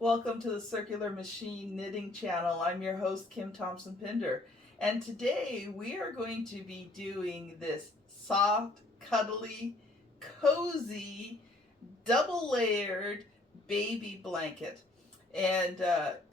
Welcome to the Circular Machine Knitting Channel. I'm your host, Kim Thompson Pinder. And today we are going to be doing this soft, cuddly, cozy, double layered baby blanket. And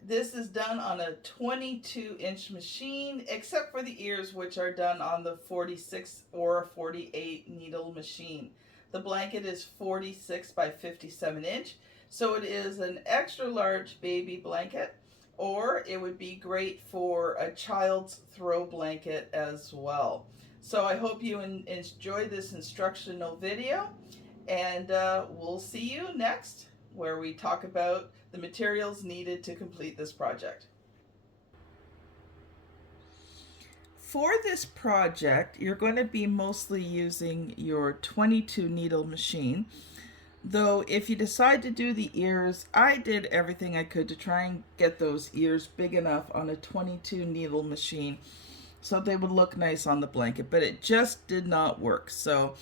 this is done on a 22-inch machine, except for the ears, which are done on the 46 or 48 needle machine. The blanket is 46 by 57 inch, so it is an extra large baby blanket, or it would be great for a child's throw blanket as well. So I hope you enjoy this instructional video, and we'll see you next, where we talk about the materials needed to complete this project. For this project, you're going to be mostly using your 22 needle machine. Though if you decide to do the ears, I did everything I could to try and get those ears big enough on a 22 needle machine so they would look nice on the blanket, but it just did not work. So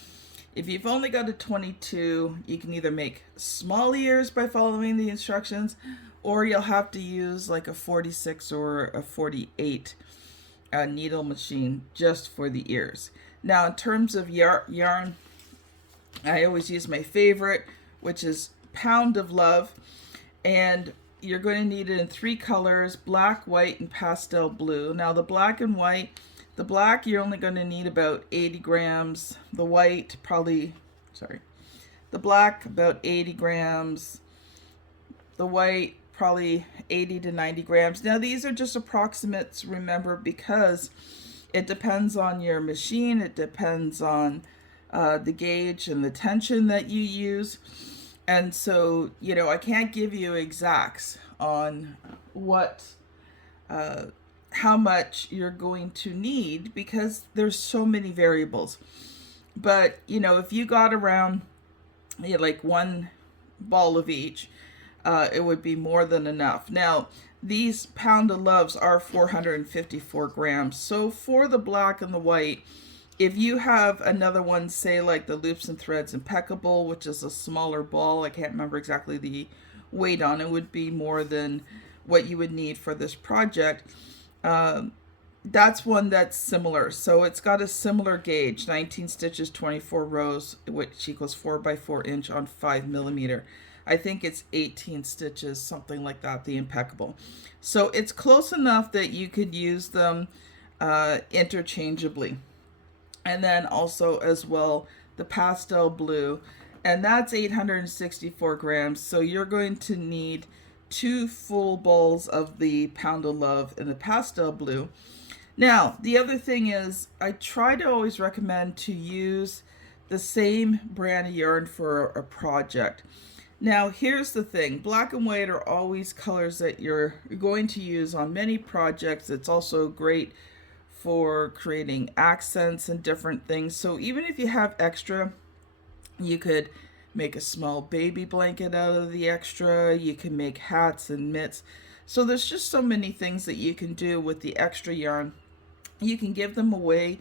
if you've only got a 22, you can either make small ears by following the instructions, or you'll have to use like a 46 or a 48 needle machine just for the ears. Now, in terms of yarn, I always use my favorite, which is Pound of Love, and you're going to need it in 3 colors: black, white, and pastel blue. Now the black and white, the black you're only going to need about 80 grams, the white the black about 80 grams, the white probably 80 to 90 grams. Now these are just approximates, remember, because it depends on your machine, it depends on the gauge and the tension that you use. And so, you know, I can't give you exacts on what, how much you're going to need, because there's so many variables. But, you know, if you got around like 1 ball of each, it would be more than enough. Now, these Pound of Loves are 454 grams. So for the black and the white, if you have another one, say like the Loops and Threads Impeccable, which is a smaller ball, I can't remember exactly the weight on it, would be more than what you would need for this project. That's one that's similar. So it's got a similar gauge, 19 stitches, 24 rows, which equals 4 by 4 inch on 5 millimeter. I think it's 18 stitches, something like that, the Impeccable. So it's close enough that you could use them interchangeably. And then also as well the pastel blue, and that's 864 grams. So you're going to need 2 full balls of the Pound of Love in the pastel blue. Now the other thing is, I try to always recommend to use the same brand of yarn for a project. Now here's the thing, black and white are always colors that you're going to use on many projects. It's also great for creating accents and different things. So even if you have extra, you could make a small baby blanket out of the extra. You can make hats and mitts. So there's just so many things that you can do with the extra yarn. You can give them away.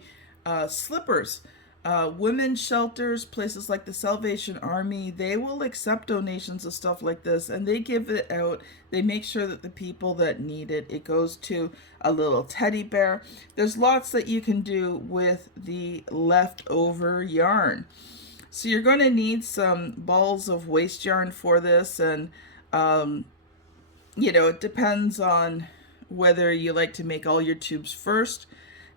Slippers. Women's shelters, places like the Salvation Army, they will accept donations of stuff like this, and they give it out. They make sure that the people that need it, it goes to a little teddy bear. There's lots that you can do with the leftover yarn. So you're going to need some balls of waste yarn for this, and you know, it depends on whether you like to make all your tubes first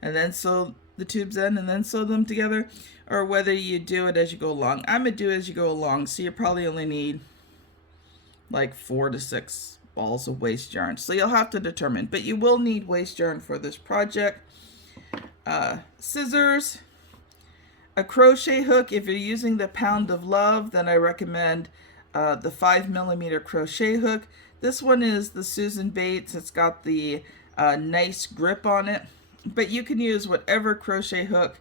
and then sew the tubes in and then sew them together, or whether you do it as you go along. I'm gonna do it as you go along, so you probably only need like 4 to 6 balls of waste yarn. So you'll have to determine, but you will need waste yarn for this project. Scissors, a crochet hook. If you're using the Pound of Love, then I recommend the 5 millimeter crochet hook. This one is the Susan Bates. It's got the nice grip on it. But you can use whatever crochet hook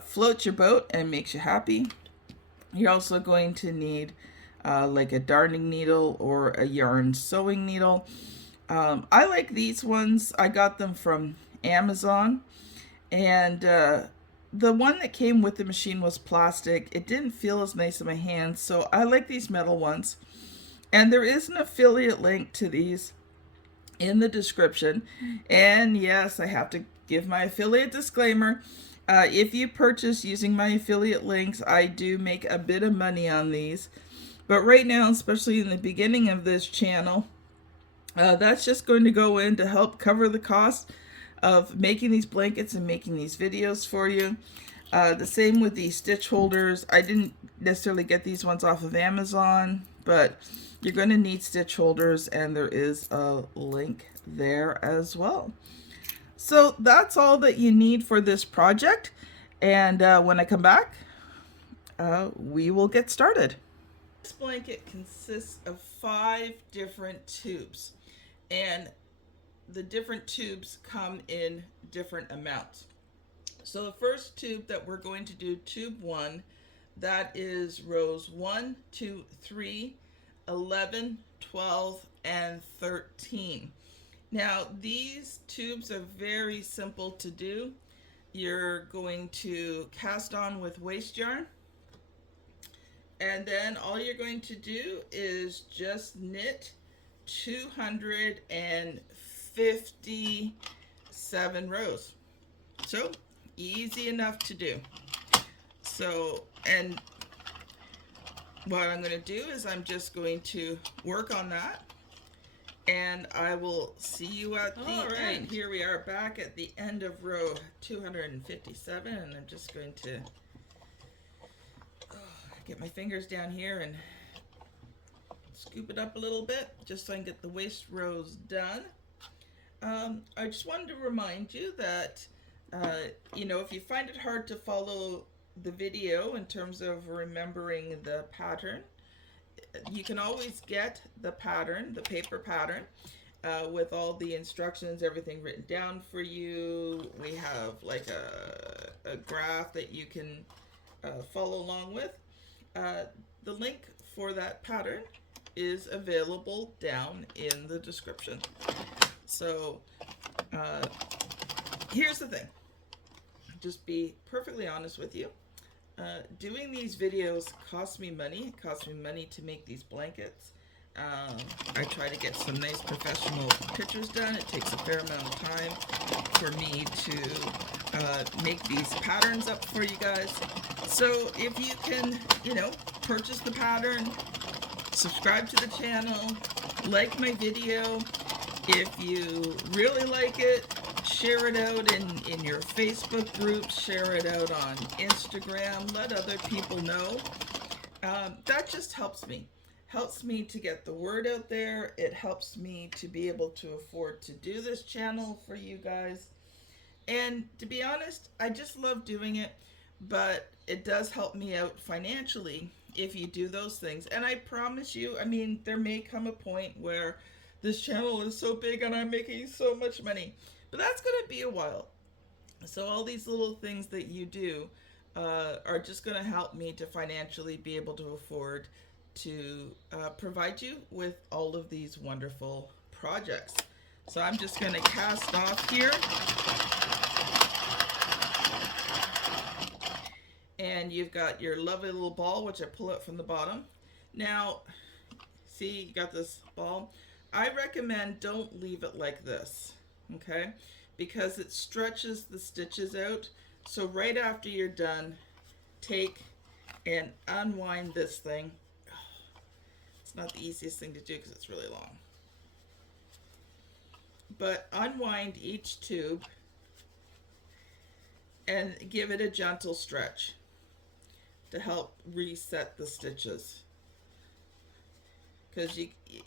floats your boat and makes you happy. You're also going to need like a darning needle or a yarn sewing needle. I like these ones. I got them from Amazon, and the one that came with the machine was plastic. It didn't feel as nice in my hands, so I like these metal ones. And there is an affiliate link to these in the description. And yes, I have to give my affiliate disclaimer. If you purchase using my affiliate links, I do make a bit of money on these. But right now, especially in the beginning of this channel, that's just going to go in to help cover the cost of making these blankets and making these videos for you. The same with these stitch holders. I didn't necessarily get these ones off of Amazon, but you're going to need stitch holders, and there is a link there as well. So that's all that you need for this project. And when I come back, we will get started. This blanket consists of 5 different tubes, and the different tubes come in different amounts. So the first tube that we're going to do, tube 1, that is rows 1, 2, 3, 11, 12, and 13. Now these tubes are very simple to do. You're going to cast on with waste yarn, and then all you're going to do is just knit 257 rows. So easy enough to do. So, and what I'm going to do is I'm just going to work on that, and I will see you at the end. Here we are back at the end of row 257, and I'm just going to get my fingers down here and scoop it up a little bit just so I can get the waist rows done. I just wanted to remind you that you know, if you find it hard to follow the video in terms of remembering the pattern, you can always get the pattern, the paper pattern, with all the instructions, everything written down for you. We have like a graph that you can follow along with. The link for that pattern is available down in the description. So here's the thing, just be perfectly honest with you. Doing these videos costs me money. It costs me money to make these blankets. I try to get some nice professional pictures done. It takes a fair amount of time for me to make these patterns up for you guys. So if you can, you know, purchase the pattern, subscribe to the channel, like my video. If you really like it, share it out in your Facebook groups, share it out on Instagram, let other people know. That just helps me to get the word out there. It helps me to be able to afford to do this channel for you guys. And to be honest, I just love doing it, but it does help me out financially if you do those things. And I promise you, I mean, there may come a point where this channel is so big and I'm making so much money, but that's going to be a while. So all these little things that you do are just going to help me to financially be able to afford to provide you with all of these wonderful projects. So I'm just going to cast off here. And you've got your lovely little ball, which I pull out from the bottom. Now, see, you got this ball. I recommend don't leave it like this, okay? Because it stretches the stitches out. So right after you're done, take and unwind this thing. It's not the easiest thing to do because it's really long. But unwind each tube and give it a gentle stretch to help reset the stitches. Because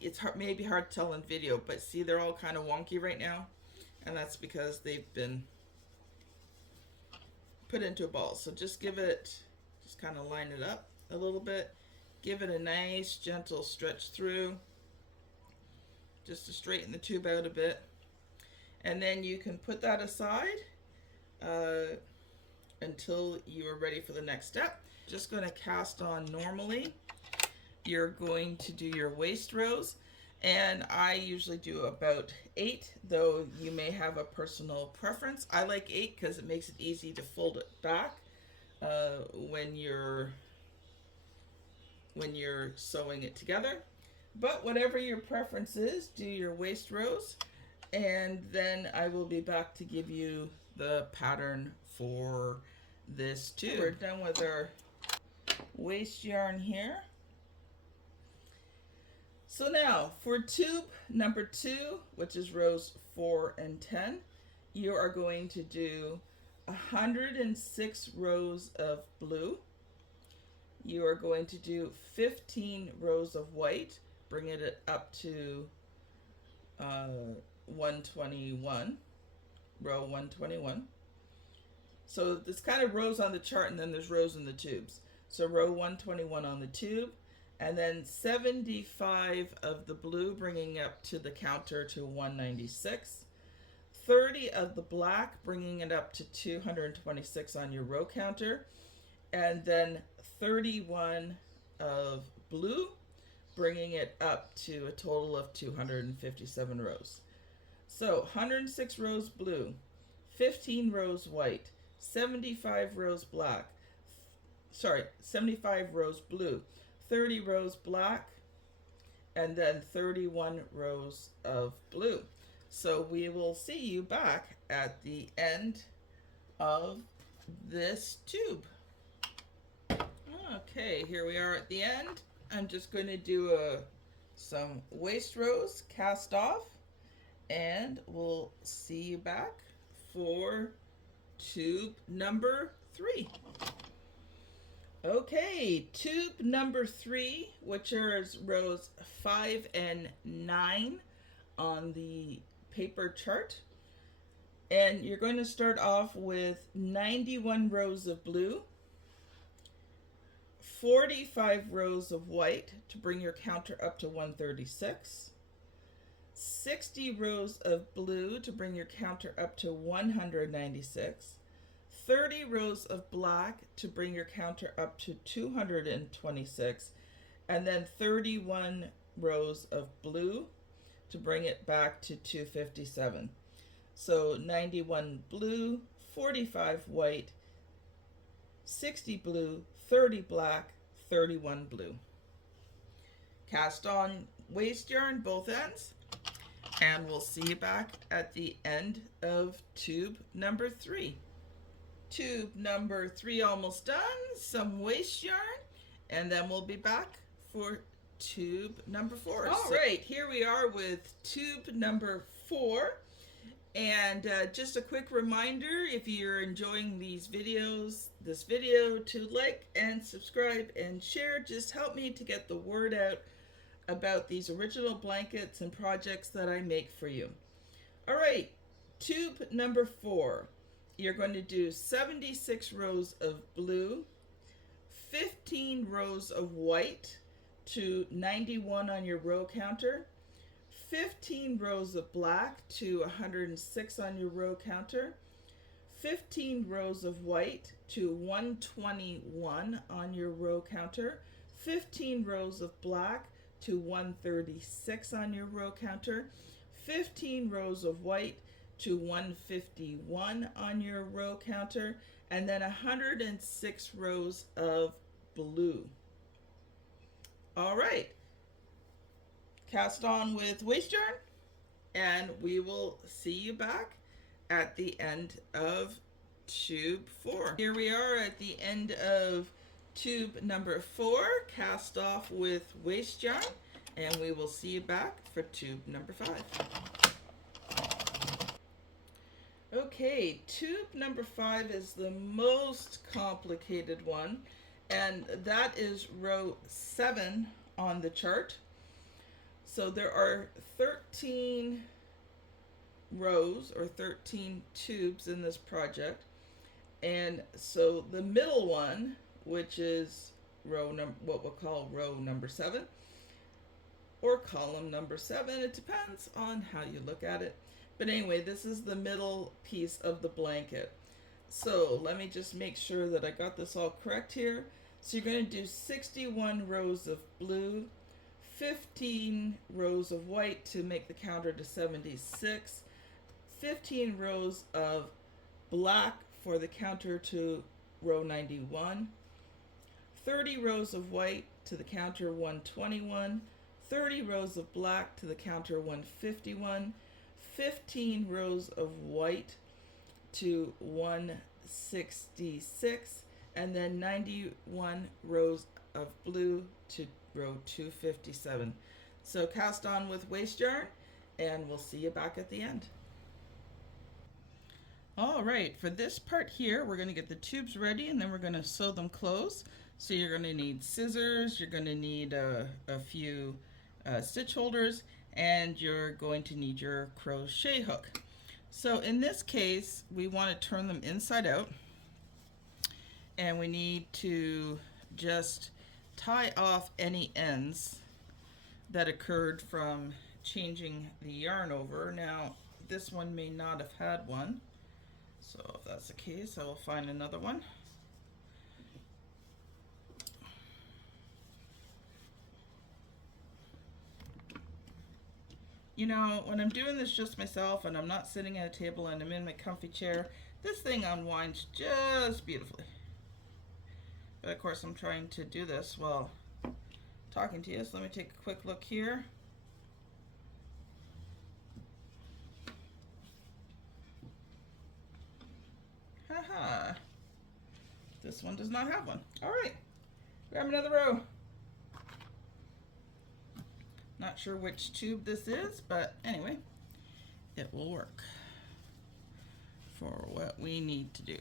it's hard, maybe hard to tell in video, but see, they're all kind of wonky right now, and that's because they've been put into a ball. So just give it, just kind of line it up a little bit, give it a nice gentle stretch through, just to straighten the tube out a bit, and then you can put that aside until you are ready for the next step. Just going to cast on normally. You're going to do your waist rows, and I usually do about 8, though you may have a personal preference. I like 8 because it makes it easy to fold it back when you're sewing it together. But whatever your preference is, do your waist rows, and then I will be back to give you the pattern for this tube. We're done with our waste yarn here. So now for tube number 2, which is rows 4 and 10, you are going to do 106 rows of blue. You are going to do 15 rows of white, bringing it up to 121, row 121. So there's kind of rows on the chart, and then there's rows in the tubes. So row 121 on the tube, and then 75 of the blue, bringing up to the counter to 196. 30 of the black, bringing it up to 226 on your row counter, and then 31 of blue, bringing it up to a total of 257 rows. So 106 rows blue, 15 rows white, 75 rows black, 75 rows blue, 30 rows black, and then 31 rows of blue. So we will see you back at the end of this tube. Okay, here we are at the end. I'm just going to do some waist rows, cast off, and we'll see you back for tube number 3. Okay, tube number 3, which is rows 5 and 9 on the paper chart. And you're going to start off with 91 rows of blue, 45 rows of white to bring your counter up to 136, 60 rows of blue to bring your counter up to 196, 30 rows of black to bring your counter up to 226, and then 31 rows of blue to bring it back to 257. So 91 blue, 45 white, 60 blue, 30 black, 31 blue. Cast on waste yarn both ends, and we'll see you back at the end of tube number 3. Tube number 3 almost done, some waste yarn, and then we'll be back for tube number 4. All right, here we are with tube number 4. And just a quick reminder, if you're enjoying this video, to like and subscribe and share. Just help me to get the word out about these original blankets and projects that I make for you. All right, tube number 4. You're going to do 76 rows of blue, 15 rows of white to 91 on your row counter, 15 rows of black to 106 on your row counter, 15 rows of white to 121 on your row counter, 15 rows of black to 136 on your row counter, 15 rows of white to 151 on your row counter, and then 106 rows of blue. All right. Cast on with waste yarn, and we will see you back at the end of tube 4. Here we are at the end of tube number 4, cast off with waste yarn, and we will see you back for tube number 5. Okay, tube number 5 is the most complicated one, and that is row 7 on the chart. So there are 13 rows or 13 tubes in this project, and so the middle one, which is what we'll call row number 7 or column number 7, it depends on how you look at it. But anyway, this is the middle piece of the blanket. So let me just make sure that I got this all correct here. So you're going to do 61 rows of blue, 15 rows of white to make the counter to 76, 15 rows of black for the counter to row 91, 30 rows of white to the counter 121, 30 rows of black to the counter 151, 15 rows of white to 166, and then 91 rows of blue to row 257. So cast on with waste yarn, and we'll see you back at the end. All right, for this part here, we're going to get the tubes ready, and then we're going to sew them closed. So you're going to need scissors, you're going to need a few stitch holders, and you're going to need your crochet hook. So in this case, we want to turn them inside out, and we need to just tie off any ends that occurred from changing the yarn over. Now, this one may not have had one, so if that's the case, I will find another one. You know, when I'm doing this just myself and I'm not sitting at a table and I'm in my comfy chair, this thing unwinds just beautifully. But of course I'm trying to do this while talking to you, so let me take a quick look here. Haha, this one does not have one. All right, grab another row. Not sure which tube this is, but anyway, it will work for what we need to do.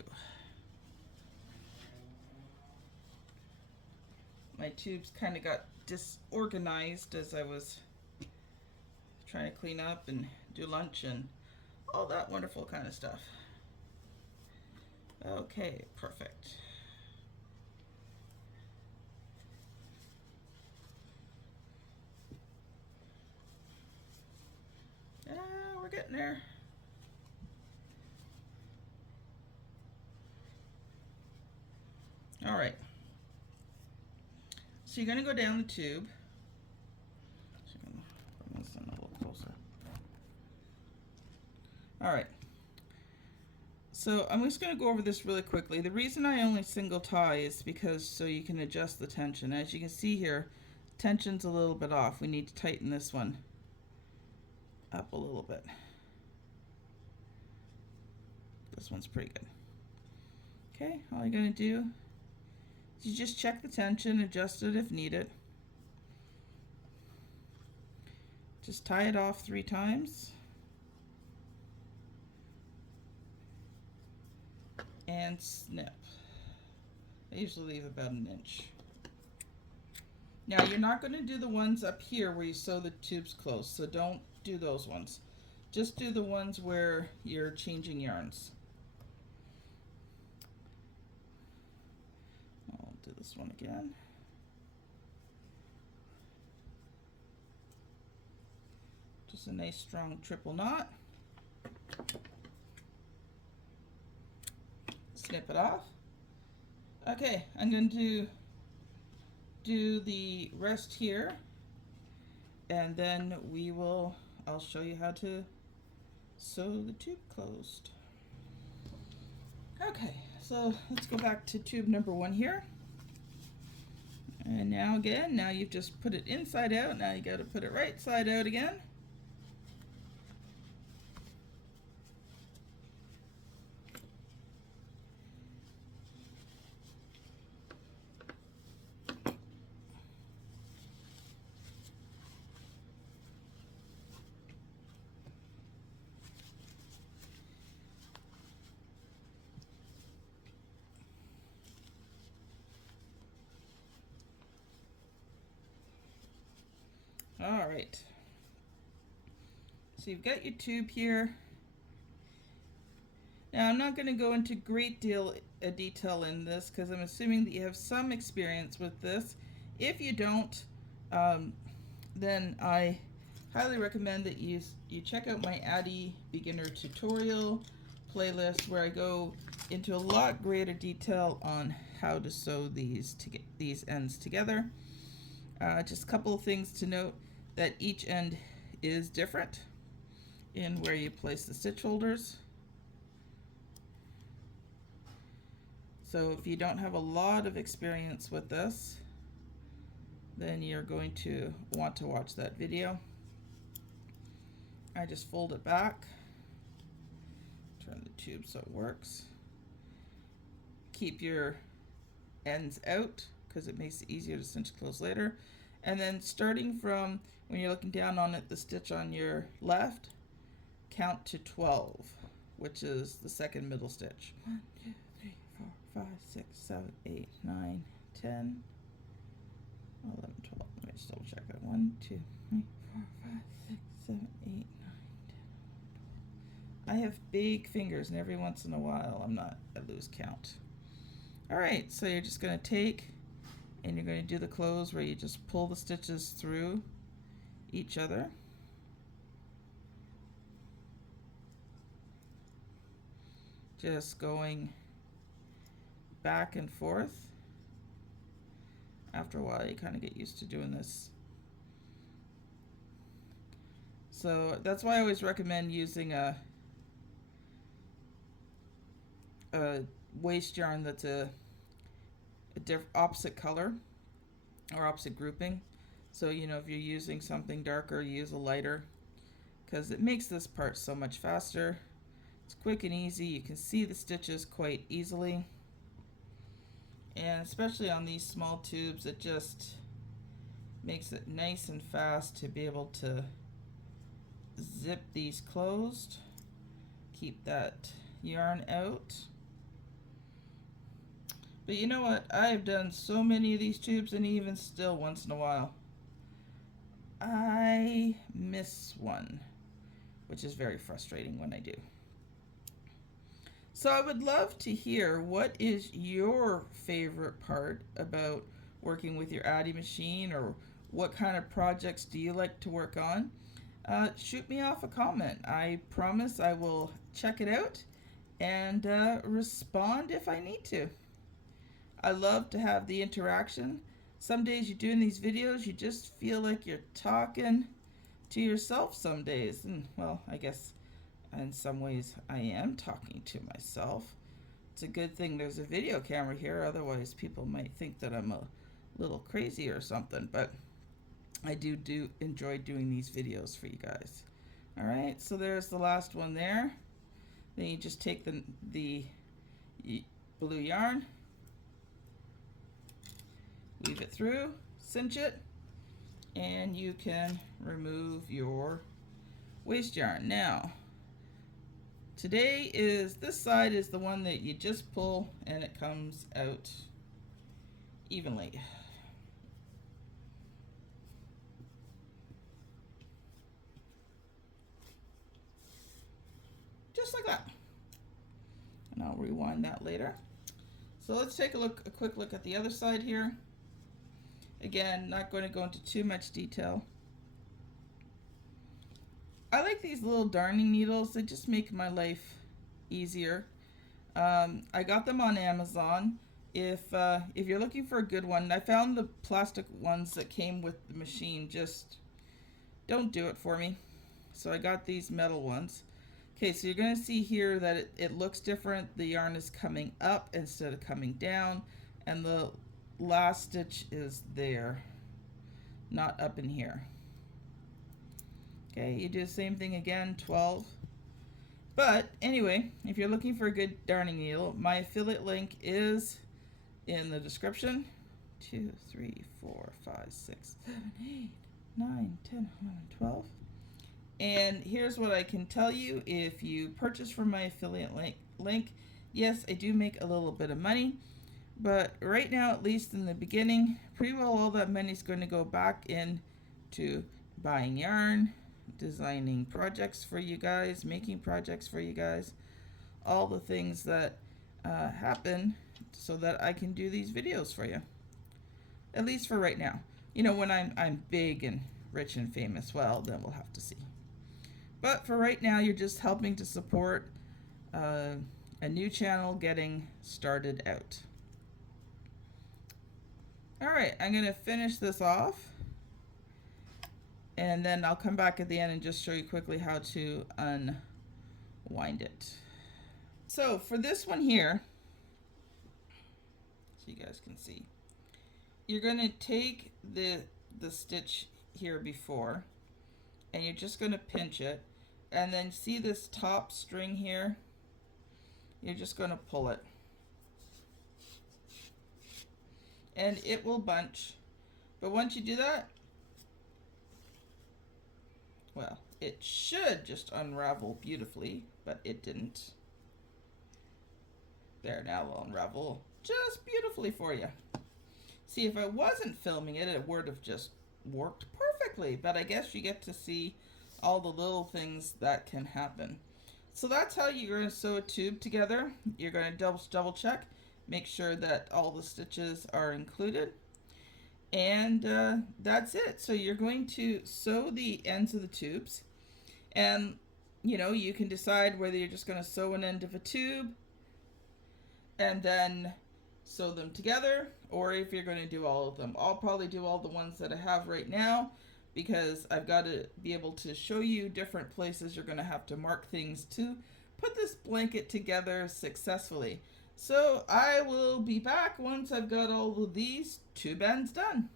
My tubes kind of got disorganized as I was trying to clean up and do lunch and all that wonderful kind of stuff. Okay, perfect. We're getting there. All right. So you're going to go down the tube. So I'm going to bring this in a little closer. All right. So I'm just going to go over this really quickly. The reason I only single tie is because so you can adjust the tension. As you can see here, tension's a little bit off. We need to tighten this one up a little bit. This one's pretty good. Okay, all you're going to do is you just check the tension, adjust it if needed. Just tie it off 3 times. And snip. I usually leave about 1 inch. Now you're not going to do the ones up here where you sew the tubes closed, so don't do those ones. Just do the ones where you're changing yarns. I'll do this one again. Just a nice strong triple knot. Snip it off. Okay, I'm going to do the rest here, and then I'll show you how to sew the tube closed. Okay, so let's go back to tube number 1 here. And now you've just put it inside out. Now you got to put it right side out again. All right, so you've got your tube here. Now I'm not going to go into great deal of detail in this because I'm assuming that you have some experience with this. If you don't, then I highly recommend that you check out my Addi beginner tutorial playlist, where I go into a lot greater detail on how to sew these ends together. Just a couple of things to note: that each end is different in where you place the stitch holders. So if you don't have a lot of experience with this, then you're going to want to watch that video. I just fold it back, turn the tube so it works. Keep your ends out because it makes it easier to cinch close later. And then starting from when you're looking down on it, the stitch on your left, count to 12, which is the second middle stitch. 1, 2, 3, 4, 5, 6, 7, 8, 9, 10, 11, 12. Let me just double check that. 1, 2, 3, 4, 5, 6, 7, 8, 9, 10. I have big fingers, and every once in a while I lose count. All right, so you're just going to take and you're going to do the close where you just pull the stitches through each other. Just going back and forth. After a while, you kind of get used to doing this. So that's why I always recommend using a waste yarn that's a opposite color or opposite grouping. So, you know, if you're using something darker, use a lighter, because it makes this part so much faster. It's quick and easy. You can see the stitches quite easily. And especially on these small tubes, it just makes it nice and fast to be able to zip these closed. Keep that yarn out. But you know what? I've done so many of these tubes, and even still once in a while I miss one, which is very frustrating when I do. So I would love to hear, what is your favorite part about working with your Addi machine, or what kind of projects do you like to work on? Shoot me off a comment. I promise I will check it out and respond if I need to. I love to have the interaction. Some days you're doing these videos, you just feel like you're talking to yourself some days. And well, I guess in some ways I am talking to myself. It's a good thing there's a video camera here, otherwise people might think that I'm a little crazy or something. But I do enjoy doing these videos for you guys. All right, so there's the last one there. Then you just take the blue yarn, weave it through, cinch it, and you can remove your waste yarn. Now, today this side is the one that you just pull and it comes out evenly. Just like that. And I'll rewind that later. So let's take a quick look at the other side here. Again, not going to go into too much detail. I like these little darning needles. They just make my life easier. I got them on Amazon. If you're looking for a good one, I found the plastic ones that came with the machine just don't do it for me. So I got these metal ones. Okay, so you're going to see here that it looks different. The yarn is coming up instead of coming down, and the last stitch is there, not up in here. Okay, you do the same thing again, 12. But anyway, if you're looking for a good darning needle, my affiliate link is in the description. 2, 3, 4, 5, 6, 7, 8, 9, 10, 11, 12. And here's what I can tell you. If you purchase from my affiliate link, yes, I do make a little bit of money, but right now, at least in the beginning, pretty well all that money is going to go back into buying yarn, designing projects for you guys, making projects for you guys, all the things that happen so that I can do these videos for you. At least for right now. You know, when I'm big and rich and famous, well, then we'll have to see. But for right now, you're just helping to support a new channel getting started out. All right, I'm going to finish this off, and then I'll come back at the end and just show you quickly how to unwind it. So for this one here, so you guys can see, you're going to take the stitch here before, and you're just going to pinch it, and then see this top string here, you're just going to pull it, and it will bunch. But once you do that, well, it should just unravel beautifully, but it didn't. There, now it'll unravel just beautifully for you. See, if I wasn't filming it, it would have just worked perfectly, but I guess you get to see all the little things that can happen. So that's how you're going to sew a tube together. You're going to double check, make sure that all the stitches are included, and that's it. So you're going to sew the ends of the tubes, and you can decide whether you're just going to sew an end of a tube and then sew them together, or if you're going to do all of them. I'll probably do all the ones that I have right now, because I've got to be able to show you different places you're going to have to mark things to put this blanket together successfully. So I will be back once I've got all of these tube ends done.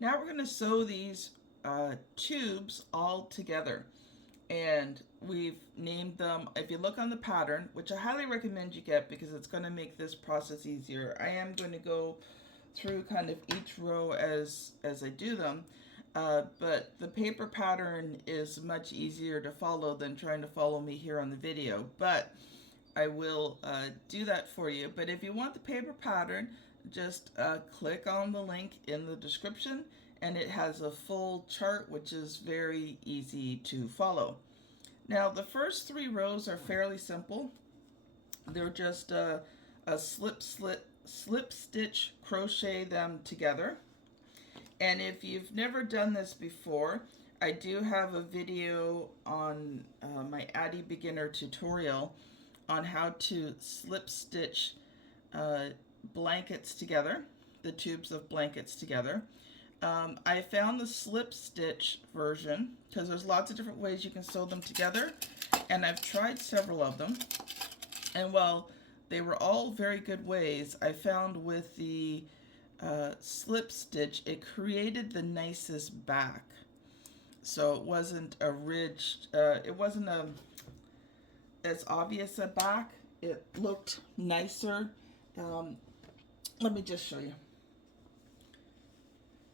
Now we're going to sew these tubes all together, and we've named them, if you look on the pattern, which I highly recommend you get because it's going to make this process easier. I am going to go through kind of each row as I do them, but the paper pattern is much easier to follow than trying to follow me here on the video, but I will do that for you. But if you want the paper pattern, just click on the link in the description, and it has a full chart which is very easy to follow. Now the first 3 rows are fairly simple. They're just a slip stitch crochet them together. And if you've never done this before, I do have a video on my Addi beginner tutorial on how to slip stitch blankets together, the tubes of blankets together. I found the slip stitch version because there's lots of different ways you can sew them together, and I've tried several of them, and while they were all very good ways, I found with the slip stitch, it created the nicest back. So it wasn't a ridged, it wasn't as obvious a back. It looked nicer. Let me just show you.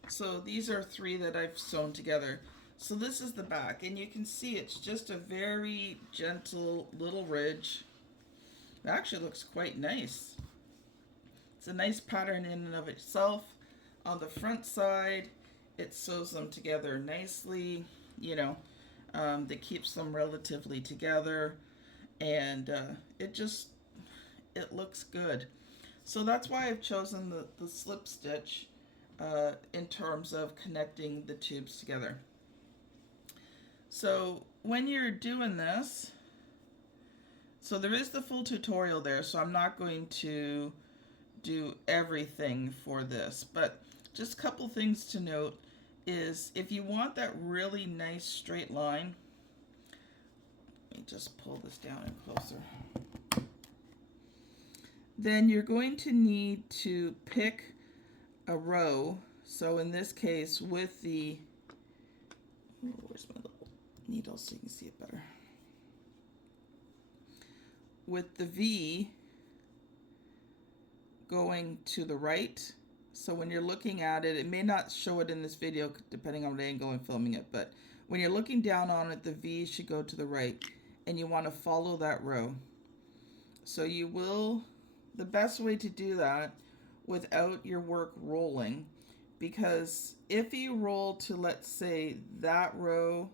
So these are 3 that I've sewn together. So this is the back, and you can see it's just a very gentle little ridge. It actually looks quite nice. It's a nice pattern in and of itself. On the front side, it sews them together nicely, that keeps them relatively together, and it looks good. So that's why I've chosen the slip stitch in terms of connecting the tubes together. So when you're doing this, so there is the full tutorial there, so I'm not going to do everything for this, but just a couple things to note is if you want that really nice straight line, let me just pull this down and closer, then you're going to need to pick a row. So in this case, with the, where's my little needle so you can see it better, with the V going to the right. So when you're looking at it, it may not show it in this video depending on what angle I'm filming it, but when you're looking down on it, the V should go to the right, and you want to follow that row. So you will, the best way to do that without your work rolling, because if you roll to, let's say, that row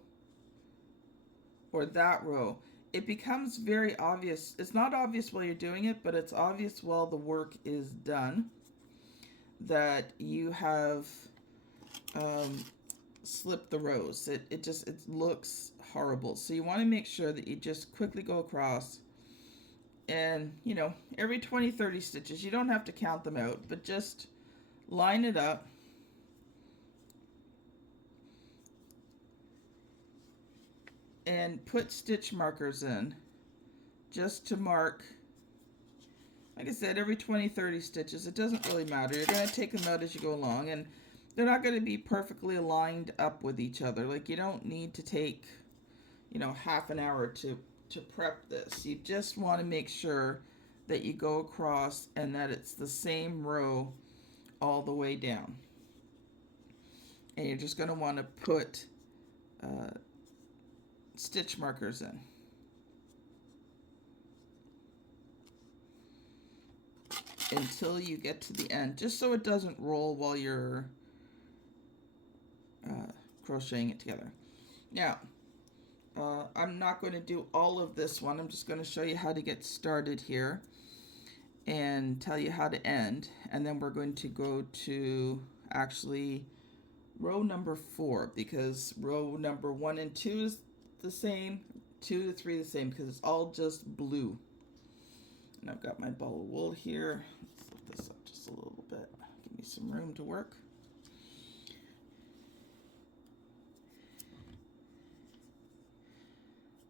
or that row, it becomes very obvious. It's not obvious while you're doing it, but it's obvious while the work is done that you have slipped the rows. It looks horrible. So you want to make sure that you just quickly go across, and every 20-30 stitches, you don't have to count them out, but just line it up and put stitch markers in just to mark like I said, every 20-30 stitches. It doesn't really matter. You're going to take them out as you go along, and they're not going to be perfectly aligned up with each other. Like, you don't need to take, you know, half an hour to prep this. You just want to make sure that you go across and that it's the same row all the way down. And you're just going to want to put stitch markers in. Until you get to the end, just so it doesn't roll while you're crocheting it together. Now, I'm not going to do all of this one. I'm just going to show you how to get started here and tell you how to end. And then we're going to go to actually row number 4, because row number 1 and 2 is the same, 2 to 3 the same, because it's all just blue. And I've got my ball of wool here. Let's lift this up just a little bit. Give me some room to work.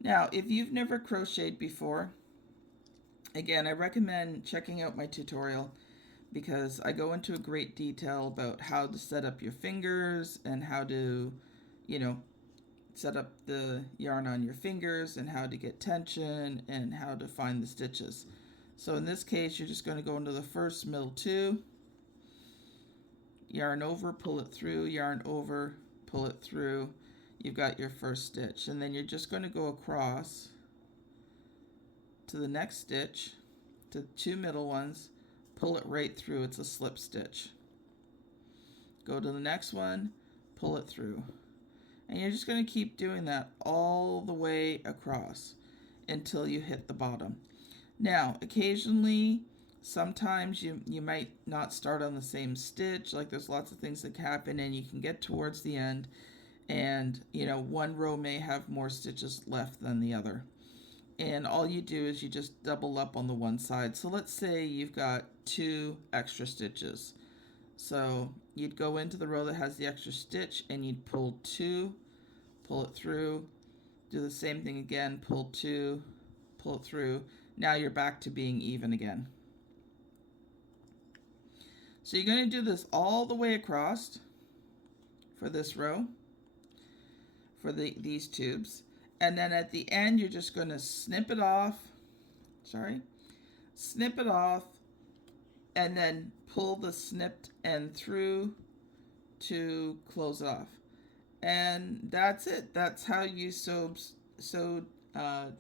Now, if you've never crocheted before, again, I recommend checking out my tutorial, because I go into a great detail about how to set up your fingers and how to, you know, set up the yarn on your fingers and how to get tension and how to find the stitches. So in this case, you're just going to go into the first middle 2, yarn over, pull it through, yarn over, pull it through. You've got your first stitch, and then you're just going to go across to the next stitch, to 2 middle ones, pull it right through. It's a slip stitch. Go to the next one, pull it through. And you're just going to keep doing that all the way across until you hit the bottom. Now, occasionally, sometimes you might not start on the same stitch. Like, there's lots of things that happen, and you can get towards the end, and, you know, one row may have more stitches left than the other. And all you do is you just double up on the one side. So let's say you've got 2 extra stitches. So you'd go into the row that has the extra stitch, and you'd pull 2, pull it through, do the same thing again, pull 2, pull it through. Now you're back to being even again. So you're going to do this all the way across for this row, for these tubes. And then at the end, you're just going to snip it off, snip it off, and then pull the snipped end through to close off. And that's it. That's how you sew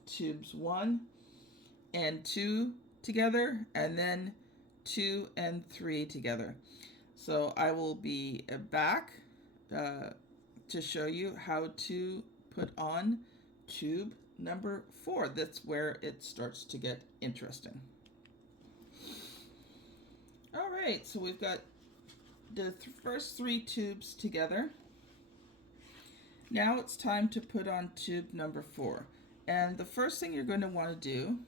tubes 1 and 2 together, and then 2 and 3 together. So I will be back to show you how to put on tube number 4. That's where it starts to get interesting. All right, so we've got the first 3 tubes together. Now it's time to put on tube number 4. And the first thing you're going to want to do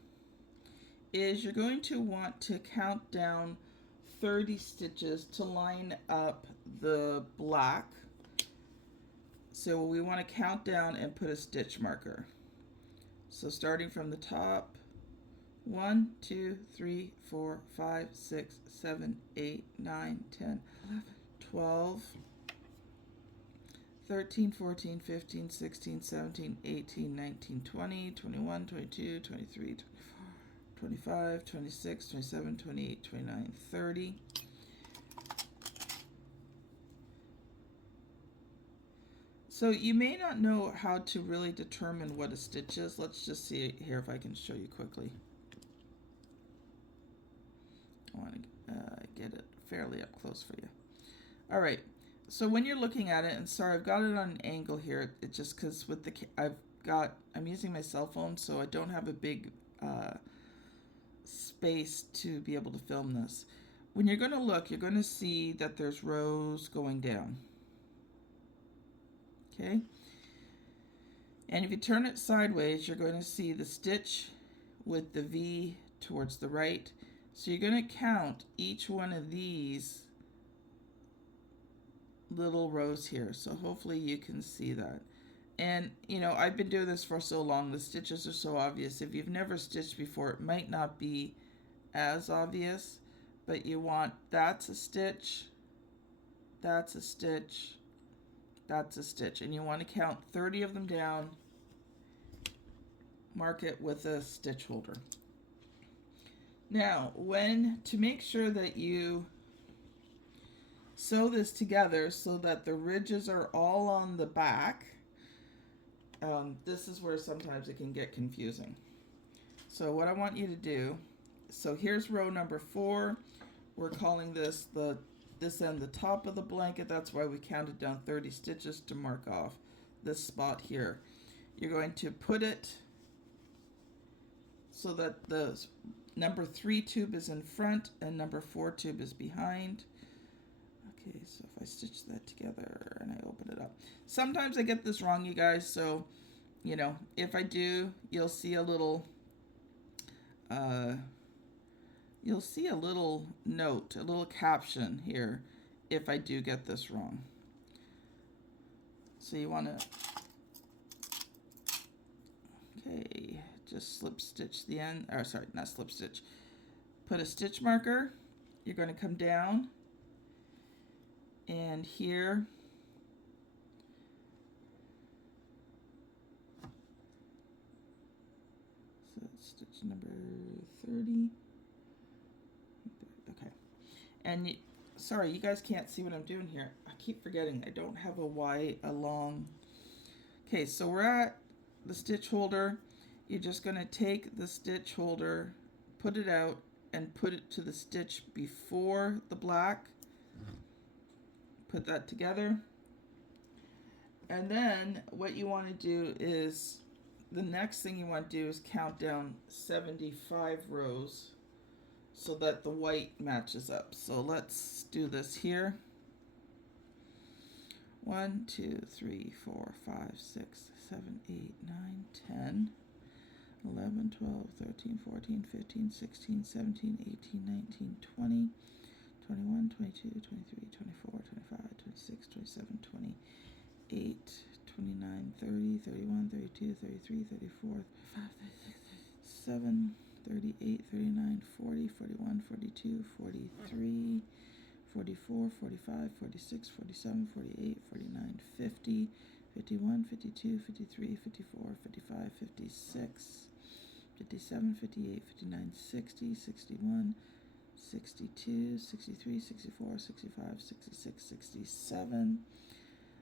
is you're going to want to count down 30 stitches to line up the black. So we want to count down and put a stitch marker. So starting from the top, 1, 2, 3, 4, 5, 6, 7, 8, 9, 10, 11, 12, 13, 14, 15, 16, 17, 18, 19, 20, 21, 22, 23, 24, 25, 26, 27, 28, 29, 30. So you may not know how to really determine what a stitch is. Let's just see here if I can show you quickly. I want to get it fairly up close for you. All right. So when you're looking at it, and sorry, I've got it on an angle here. It's just because with the I'm using my cell phone, so I don't have a big space to be able to film this. When you're going to look, you're going to see that there's rows going down. Okay, and if you turn it sideways, you're going to see the stitch with the V towards the right. So you're going to count each one of these little rows here. So hopefully you can see that. And you know, I've been doing this for so long, the stitches are so obvious. If you've never stitched before, it might not be as obvious, but you want that's a stitch, that's a stitch, that's a stitch, and you want to count 30 of them down, mark it with a stitch holder. Now, to make sure that you sew this together so that the ridges are all on the back, this is where sometimes it can get confusing. So what I want you to do, so here's row number 4. We're calling this this end the top of the blanket. That's why we counted down 30 stitches to mark off this spot here. You're going to put it so that the number 3 tube is in front and number 4 tube is behind. Okay, so if I stitch that together and I open it up. Sometimes I get this wrong, you guys, so, you know, if I do, you'll see a little note, a little caption here if I do get this wrong. So you want to, okay, just slip stitch the end, or sorry, not slip stitch. Put a stitch marker. You're going to come down, and here so stitch number 30. Okay, and sorry, you guys can't see what I'm doing here. I keep forgetting I don't have a long. Okay, so we're at the stitch holder. You're just going to take the stitch holder, put it out, and put it to the stitch before the black. Put that together. And then what you want to do is, the next thing you want to do is count down 75 rows so that the white matches up. So let's do this here. 1, 2, 3, 4, 5, 6, 7, 8, 9, 10, 11, 12, 13, 14, 15, 16, 17, 18, 19, 20, 21, 22, 23, 24, 25, 26, 27, 28, 29, 30, 31, 32, 33, 34, 35, 36, 37, 38, 39, 40, 41, 42, 43, 44, 45, 46, 47, 48, 49, 50, 51, 52, 53, 54, 55, 56, 57, 58, 59, 60, 61, 62, 63, 64, 65, 66, 67,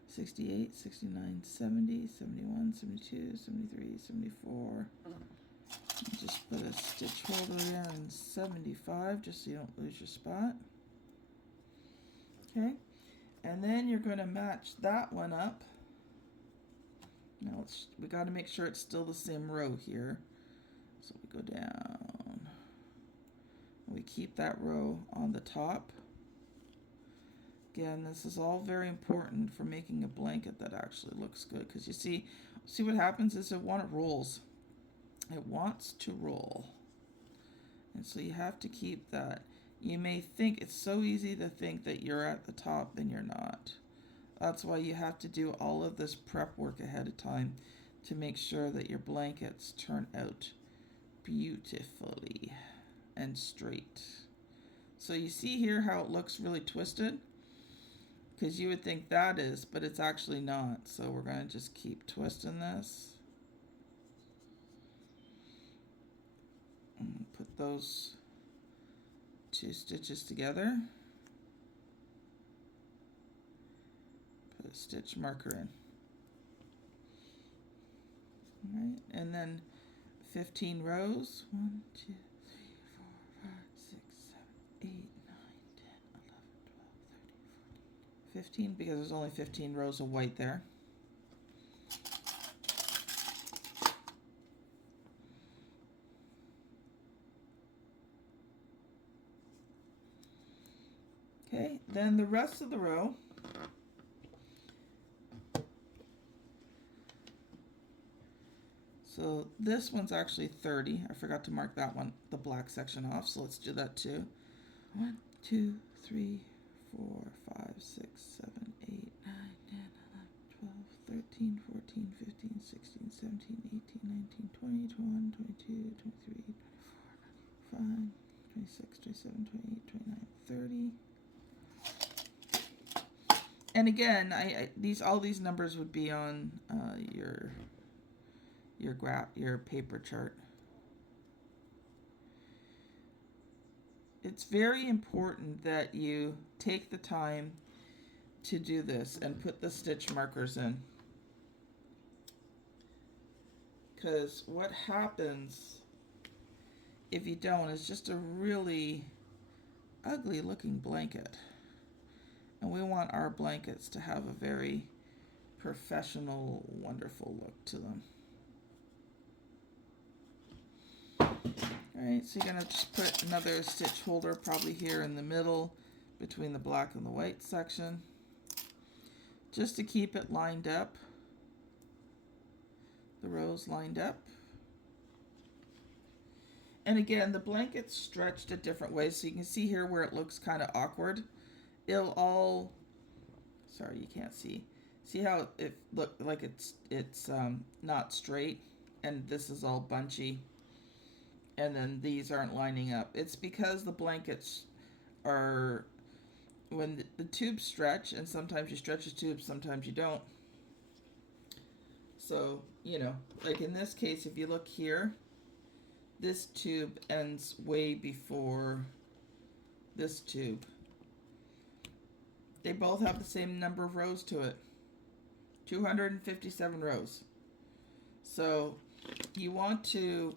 68, 69, 70, 71, 72, 73, 74. Just put a stitch holder there in 75 just so you don't lose your spot. Okay, and then you're going to match that one up. Now we got to make sure it's still the same row here. So we go down. We keep that row on the top. Again, this is all very important for making a blanket that actually looks good, because you see what happens is it rolls. It wants to roll. And so you have to keep that. You may think it's so easy to think that you're at the top, and you're not. That's why you have to do all of this prep work ahead of time to make sure that your blankets turn out beautifully and straight. So you see here how it looks really twisted? Because you would think that is, but it's actually not. So we're going to just keep twisting this. And put those 2 stitches together. Put a stitch marker in. All right, and then 15 rows. 1, 2, 3, 4, 5, 6, 7, 8, 9, 10, 11, 12, 13, 14, 15, because there's only 15 rows of white there. Okay, then the rest of the row, so this one's actually 30. I forgot to mark that one, the black section off, so let's do that too. 1, 2, 3, 4, 5, 6, 7, 8, 9, 10, 11, 12, 13, 14, 15, 16, 17, 18, 19, 20, 21, 22, 23, 24, 25, 26, 27, 28, 29, 30. And again, all these numbers would be on your paper chart. It's very important that you take the time to do this and put the stitch markers in. Because what happens if you don't is just a really ugly looking blanket. And we want our blankets to have a very professional, wonderful look to them. Alright, so you're going to just put another stitch holder probably here in the middle between the black and the white section, just to keep it lined up, the rows lined up. And again, the blanket's stretched at different ways, so you can see here where it looks kind of awkward. It'll all, sorry, you can't see. See how it looked like it's not straight, and this is all bunchy, and then these aren't lining up. It's because the blankets are, when the tubes stretch, and sometimes you stretch the tubes, sometimes you don't. So, you know, like in this case, if you look here, this tube ends way before this tube. They both have the same number of rows to it. 257 rows. So you want to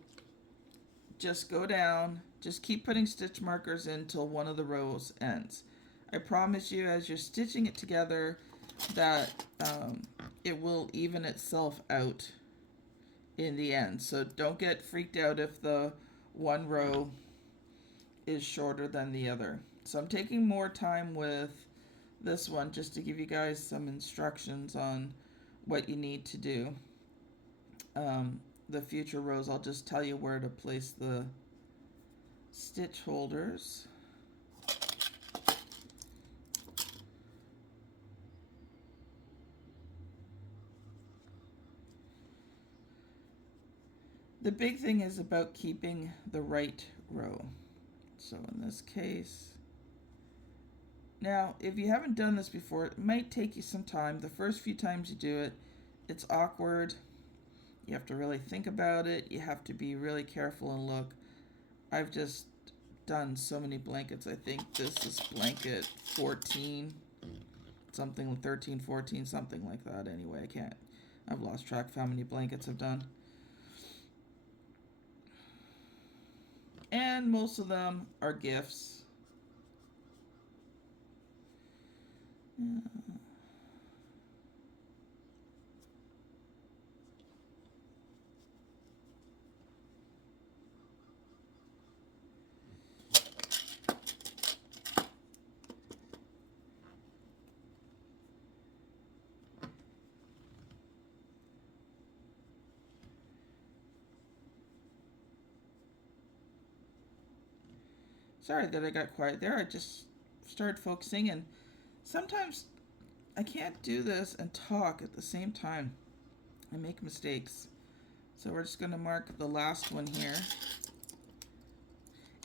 just go down, just keep putting stitch markers in until one of the rows ends. I promise you, as you're stitching it together, that it will even itself out in the end. So don't get freaked out if the one row is shorter than the other. So I'm taking more time with this one just to give you guys some instructions on what you need to do. The future rows, I'll just tell you where to place the stitch holders. The big thing is about keeping the right row. So in this case, now if you haven't done this before, it might take you some time. The first few times you do it, it's awkward. You have to really think about it. You have to be really careful and look. I've just done so many blankets. I think this is blanket 14, something 13, 14, something like that. Anyway, I've lost track of how many blankets I've done. And most of them are gifts. Sorry that I got quiet there. I just started focusing, and sometimes I can't do this and talk at the same time. I make mistakes. So we're just going to mark the last one here.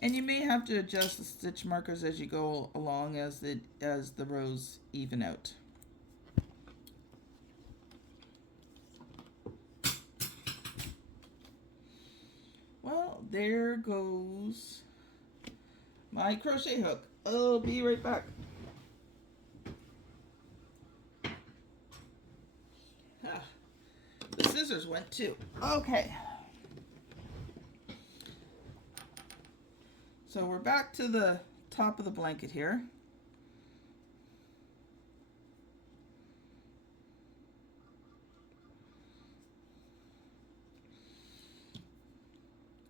And you may have to adjust the stitch markers as you go along as the rows even out. Well, there goes my crochet hook. I'll be right back. The scissors went too. Okay. So we're back to the top of the blanket here.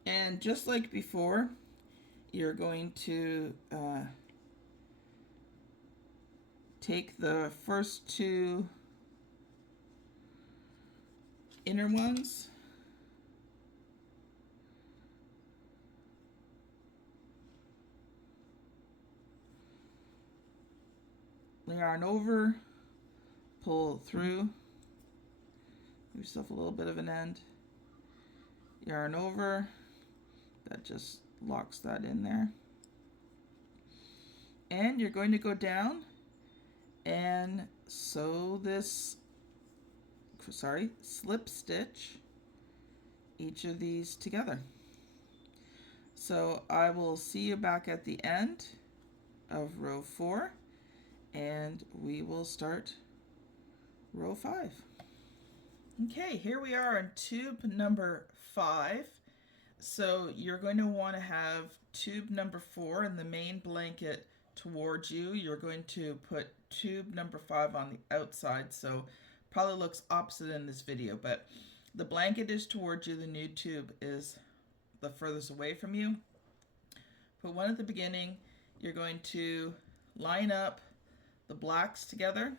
And just like before, you're going to take the first two inner ones, yarn over, pull through, give yourself a little bit of an end, yarn over, that just locks that in there. And you're going to go down and sew this, slip stitch each of these together. So I will see you back at the end of row 4 and we will start row 5. Okay, here we are on tube number 5. So you're going to want to have tube number 4 in the main blanket towards you. You're going to put tube number 5 on the outside, so probably looks opposite in this video, but the blanket is towards you, the new tube is the furthest away from you. Put one at the beginning. You're going to line up the blacks together.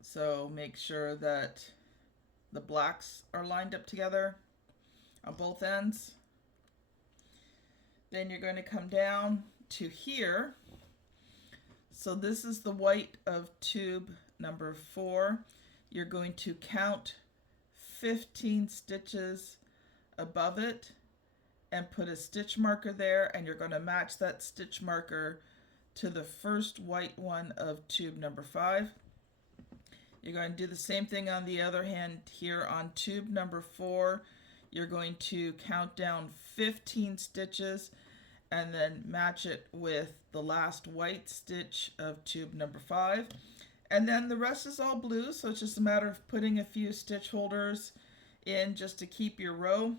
So make sure that the blacks are lined up together on both ends. Then you're going to come down to here. So this is the white of tube number 4. You're going to count 15 stitches above it and put a stitch marker there, and you're going to match that stitch marker to the first white one of tube number 5. You're going to do the same thing on the other hand here on tube number 4. You're going to count down 15 stitches and then match it with the last white stitch of tube number 5. And then the rest is all blue, so it's just a matter of putting a few stitch holders in just to keep your row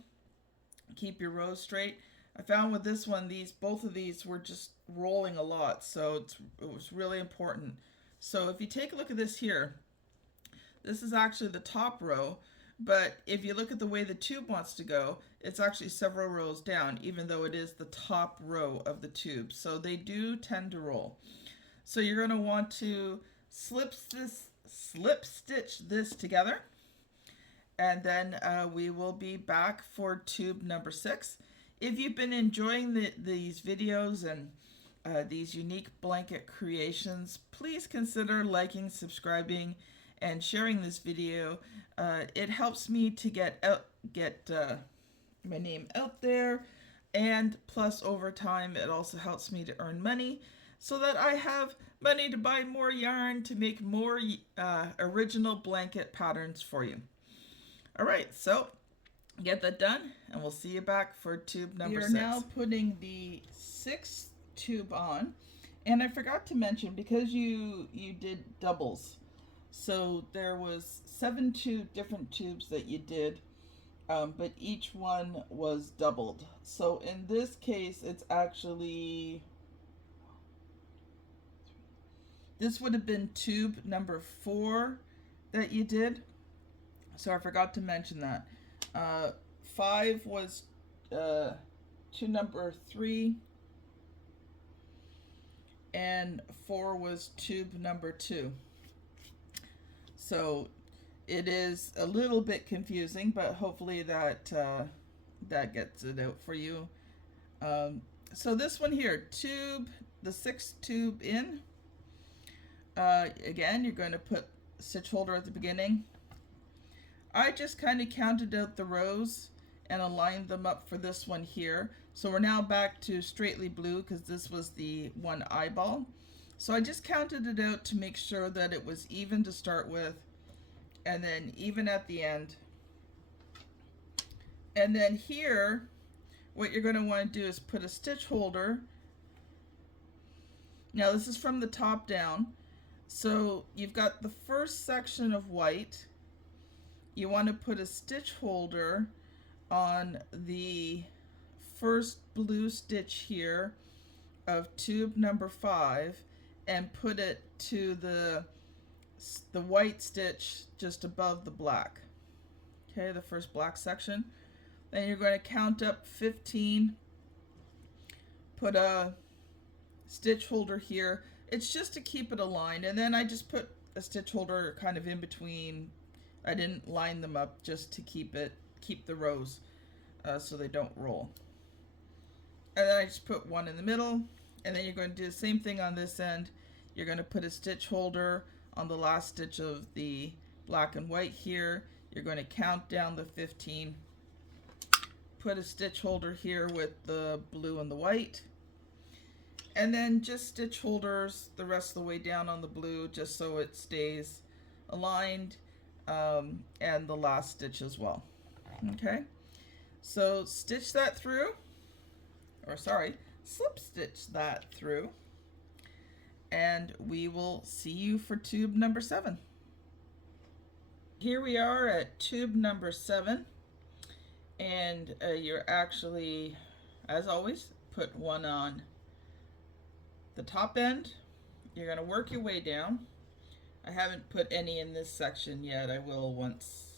straight. I found with this one, both of these were just rolling a lot, so it was really important. So if you take a look at this here, this is actually the top row, but if you look at the way the tube wants to go, it's actually several rows down, even though it is the top row of the tube. So they do tend to roll. So you're going to want to slip stitch this together, and then we will be back for tube number 6. If you've been enjoying these videos and these unique blanket creations, please consider liking, subscribing, and sharing this video. It helps me to get my name out there, and plus over time it also helps me to earn money so that I have money to buy more yarn to make more original blanket patterns for you. All right, so get that done and we'll see you back for tube number 6. We are now putting the 6th tube on, and I forgot to mention, because you did doubles, so there was 7 different tubes that you did, but each one was doubled. So in this case, it's actually, this would have been tube number 4 that you did. So I forgot to mention that. 5 was tube number 3, and 4 was tube number 2. So it is a little bit confusing, but hopefully that gets it out for you. So this one here, the 6th tube in. Again, you're going to put a stitch holder at the beginning. I just kind of counted out the rows and aligned them up for this one here. So we're now back to straightly blue because this was the one eyeball. So I just counted it out to make sure that it was even to start with, and then even at the end. And then here, what you're going to want to do is put a stitch holder. Now this is from the top down. So you've got the first section of white. You want to put a stitch holder on the first blue stitch here of tube number 5 and put it to the white stitch just above the black. Okay, the first black section. Then you're going to count up 15, put a stitch holder here. It's just to keep it aligned, and then I just put a stitch holder kind of in between. I didn't line them up, just to keep the rows so they don't roll. And then I just put one in the middle, and then you're going to do the same thing on this end. You're going to put a stitch holder on the last stitch of the black and white here. You're going to count down the 15, put a stitch holder here with the blue and the white, And then just stitch holders the rest of the way down on the blue, just so it stays aligned, and the last stitch as well. Okay, so stitch that through, or sorry, slip stitch that through, and we will see you for tube number 7. Here we are at tube number 7, and you're actually, as always, put one on the top end. You're going to work your way down. I haven't put any in this section yet. I will once,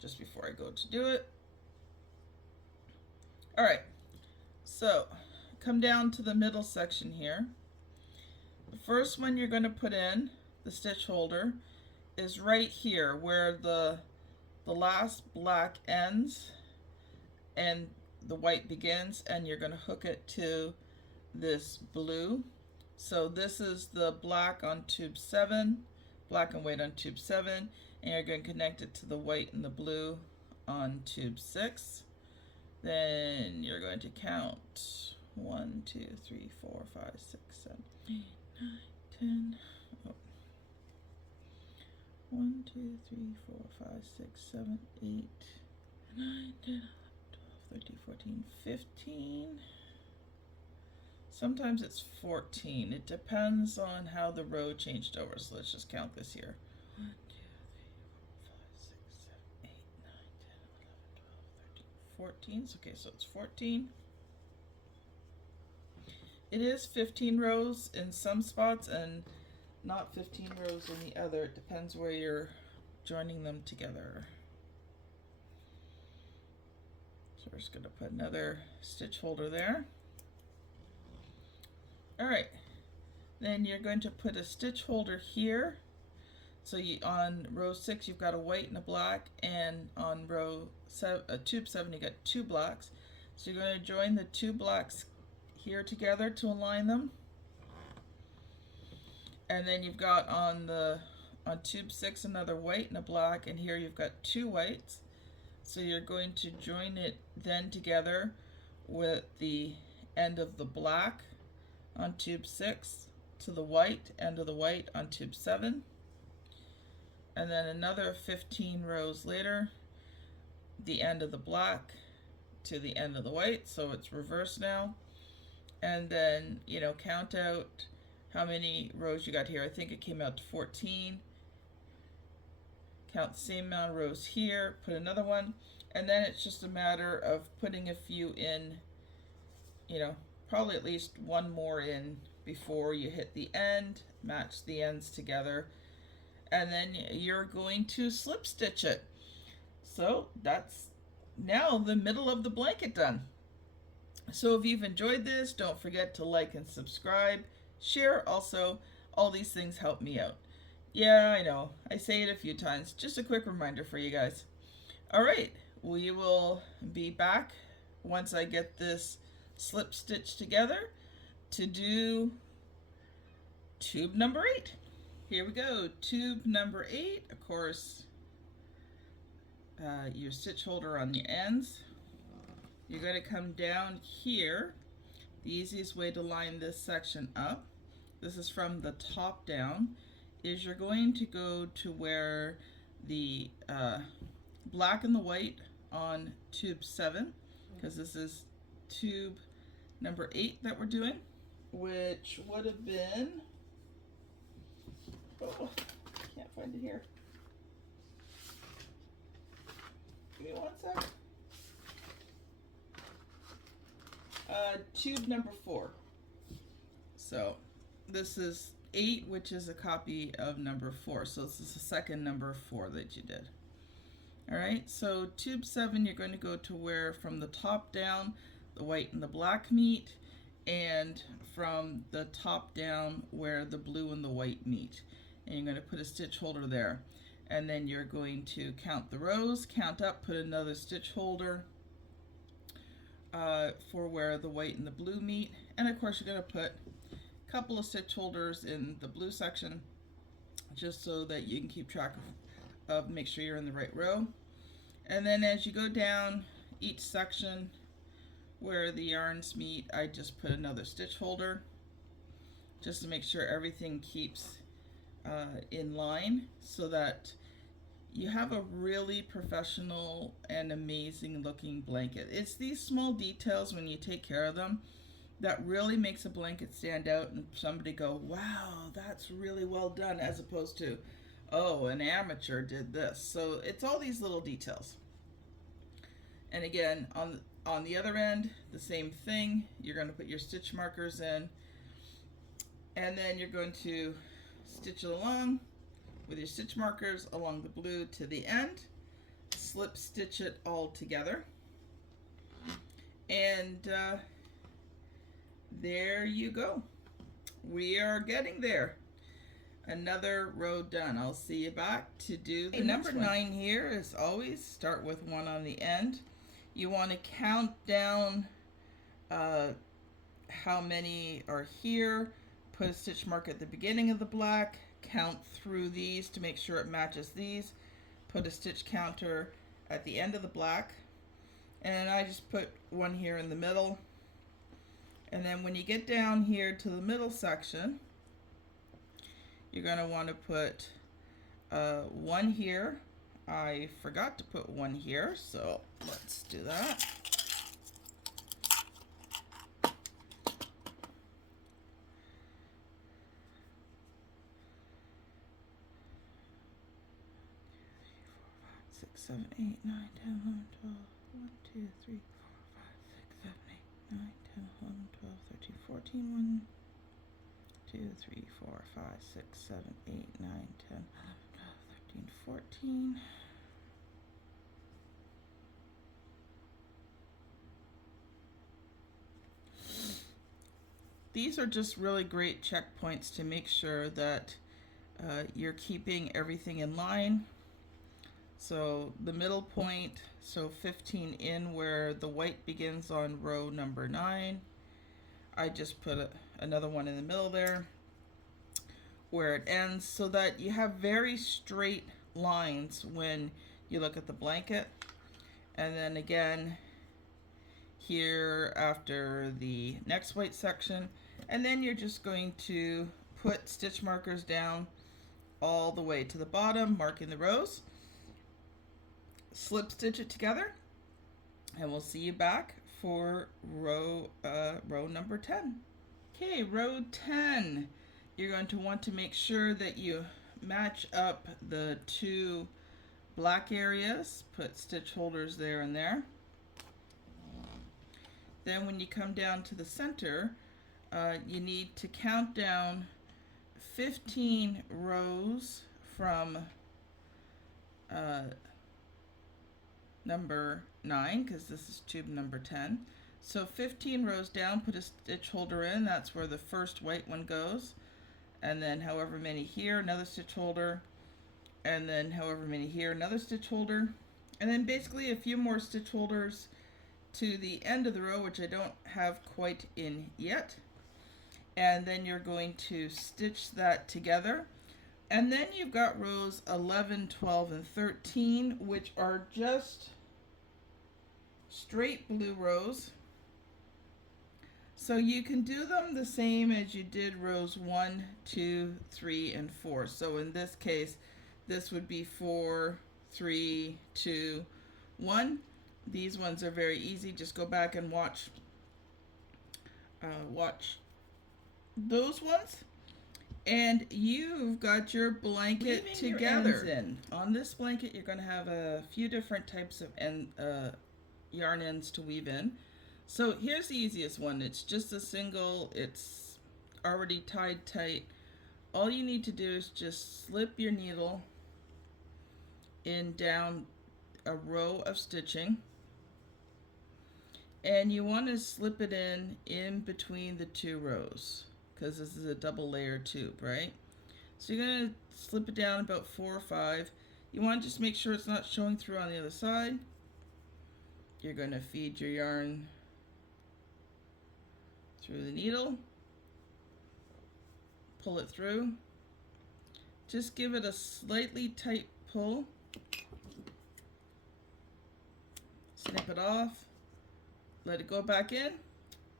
just before I go to do it. All right, so come down to the middle section here. The first one you're going to put in, the stitch holder, is right here where the last black ends and the white begins, and you're going to hook it to this blue. So this is the black on tube 7, black and white on tube 7, and you're going to connect it to the white and the blue on tube 6. Then you're going to count 1, 2, 3, 4, 5, 6, 7, 8, 9, 10. Oh. 1, 2, 3, 4, 5, 6, 7, 8, 9, 10, 12, 13, 14, 15. Sometimes it's 14. It depends on how the row changed over. So let's just count this here. 1, 2, 3, 4, 5, 6, 7, 8, 9, 10, 11, 12, 13, 14. Okay, so it's 14. It is 15 rows in some spots and not 15 rows in the other. It depends where you're joining them together. So we're just going to put another stitch holder there. All right, then you're going to put a stitch holder here. So on row 6 you've got a white and a black, and on row 7, tube 7 you got 2 blacks. So you're going to join the 2 blacks here together to align them. And then you've got on tube 6 another white and a black, and here you've got 2 whites. So you're going to join it then together with the end of the black on tube 6 to the white end of the white on tube 7, and then another 15 rows later the end of the black to the end of the white, so it's reversed now. And then, you know, count out how many rows you got here. I think it came out to 14. Count the same amount of rows here, put another one, and then it's just a matter of putting a few in, you know, probably at least one more in before you hit the end, match the ends together, and then you're going to slip stitch it. So that's now the middle of the blanket done. So if you've enjoyed this, don't forget to like and subscribe, share also. All these things help me out. Yeah, I know, I say it a few times, just a quick reminder for you guys. All right, we will be back once I get this slip stitch together to do tube number 8. Here we go, tube number 8. Of course, your stitch holder on the ends. You're going to come down here. The easiest way to line this section up, this is from the top down, is you're going to go to where the black and the white on tube 7, because this is tube number 8 that we're doing, which would have been, oh, can't find it here. Give me one sec. Tube number 4. So this is 8, which is a copy of number 4. So this is the second number 4 that you did. All right, so tube 7, you're going to go to where from the top down the white and the black meet, and from the top down where the blue and the white meet. And you're going to put a stitch holder there. And then you're going to count the rows, count up, put another stitch holder for where the white and the blue meet. And of course you're going to put a couple of stitch holders in the blue section, just so that you can keep track of make sure you're in the right row. And then as you go down each section where the yarns meet, I just put another stitch holder. just to make sure everything keeps in line, so that you have a really professional and amazing looking blanket. It's these small details, when you take care of them, that really makes a blanket stand out and somebody go, wow, that's really well done, as opposed to, oh, an amateur did this. So it's all these little details. And again, on the other end, the same thing. You're going to put your stitch markers in, and then you're going to stitch it along with your stitch markers along the blue to the end, slip stitch it all together, and there you go. We are getting there. Another row done. I'll see you back to do the number 9 here. Is always start with 1 on the end. You want to count down how many are here, put a stitch mark at the beginning of the black, count through these to make sure it matches these, put a stitch counter at the end of the black, and I just put 1 here in the middle. And then when you get down here to the middle section, you're going to want to put 1 here. I forgot to put 1 here, so let's do that. Six, 7, 8, 9, 10, 11, 12, 1, 2, 3, 4, 5, 6, 7, 8, 9, 10, 11, 12, 13, 14, 1, 2, 3, 4, 5, 6, 7, 8, 9, 10, 11, 12, 13, 14. These are just really great checkpoints to make sure that you're keeping everything in line. So the middle point, so 15 in where the white begins on row number 9. I just put another one in the middle there where it ends, so that you have very straight lines when you look at the blanket. And then again here after the next white section, and then you're just going to put stitch markers down all the way to the bottom, marking the rows, slip stitch it together, and we'll see you back for row number 10. Okay, row 10. You're going to want to make sure that you match up the 2 black areas, put stitch holders there and there. Then when you come down to the center, you need to count down 15 rows from number 9, because this is tube number 10. So 15 rows down, put a stitch holder in, that's where the first white one goes, and then however many here, another stitch holder, and then however many here, another stitch holder, and then basically a few more stitch holders to the end of the row, which I don't have quite in yet. And then you're going to stitch that together. And then you've got rows 11, 12, and 13, which are just straight blue rows. So you can do them the same as you did rows 1, 2, 3, and 4. So in this case, this would be 4, 3, 2, 1. These ones are very easy. Just go back and watch those ones. And you've got your blanket together. In. On this blanket, you're going to have a few different types of yarn ends to weave in. So here's the easiest one. It's just a single. It's already tied tight. All you need to do is just slip your needle in down a row of stitching. And you want to slip it in between the 2 rows, because this is a double layer tube, right? So you're going to slip it down about 4 or 5. You want to just make sure it's not showing through on the other side. You're going to feed your yarn through the needle, pull it through. Just give it a slightly tight pull. Snip it off. Let it go back in.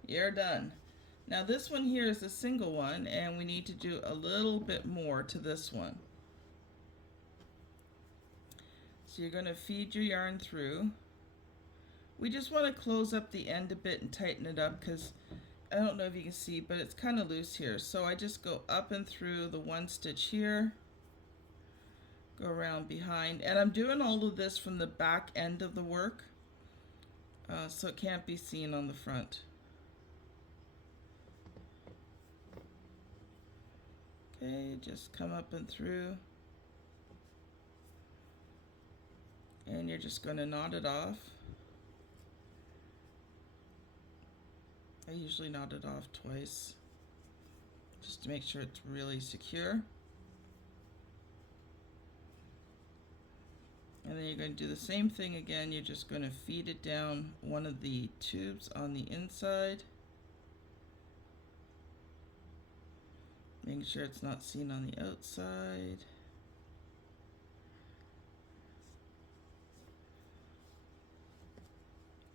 You're done. Now this one here is a single one, and we need to do a little bit more to this one. So you're going to feed your yarn through. We just want to close up the end a bit and tighten it up, because I don't know if you can see, but it's kind of loose here. So I just go up and through the one stitch here, go around behind, and I'm doing all of this from the back end of the work, so it can't be seen on the front. Okay, just come up and through, and you're just going to knot it off. I usually knot it off twice, just to make sure it's really secure. And then you're going to do the same thing again. You're just going to feed it down one of the tubes on the inside, making sure it's not seen on the outside.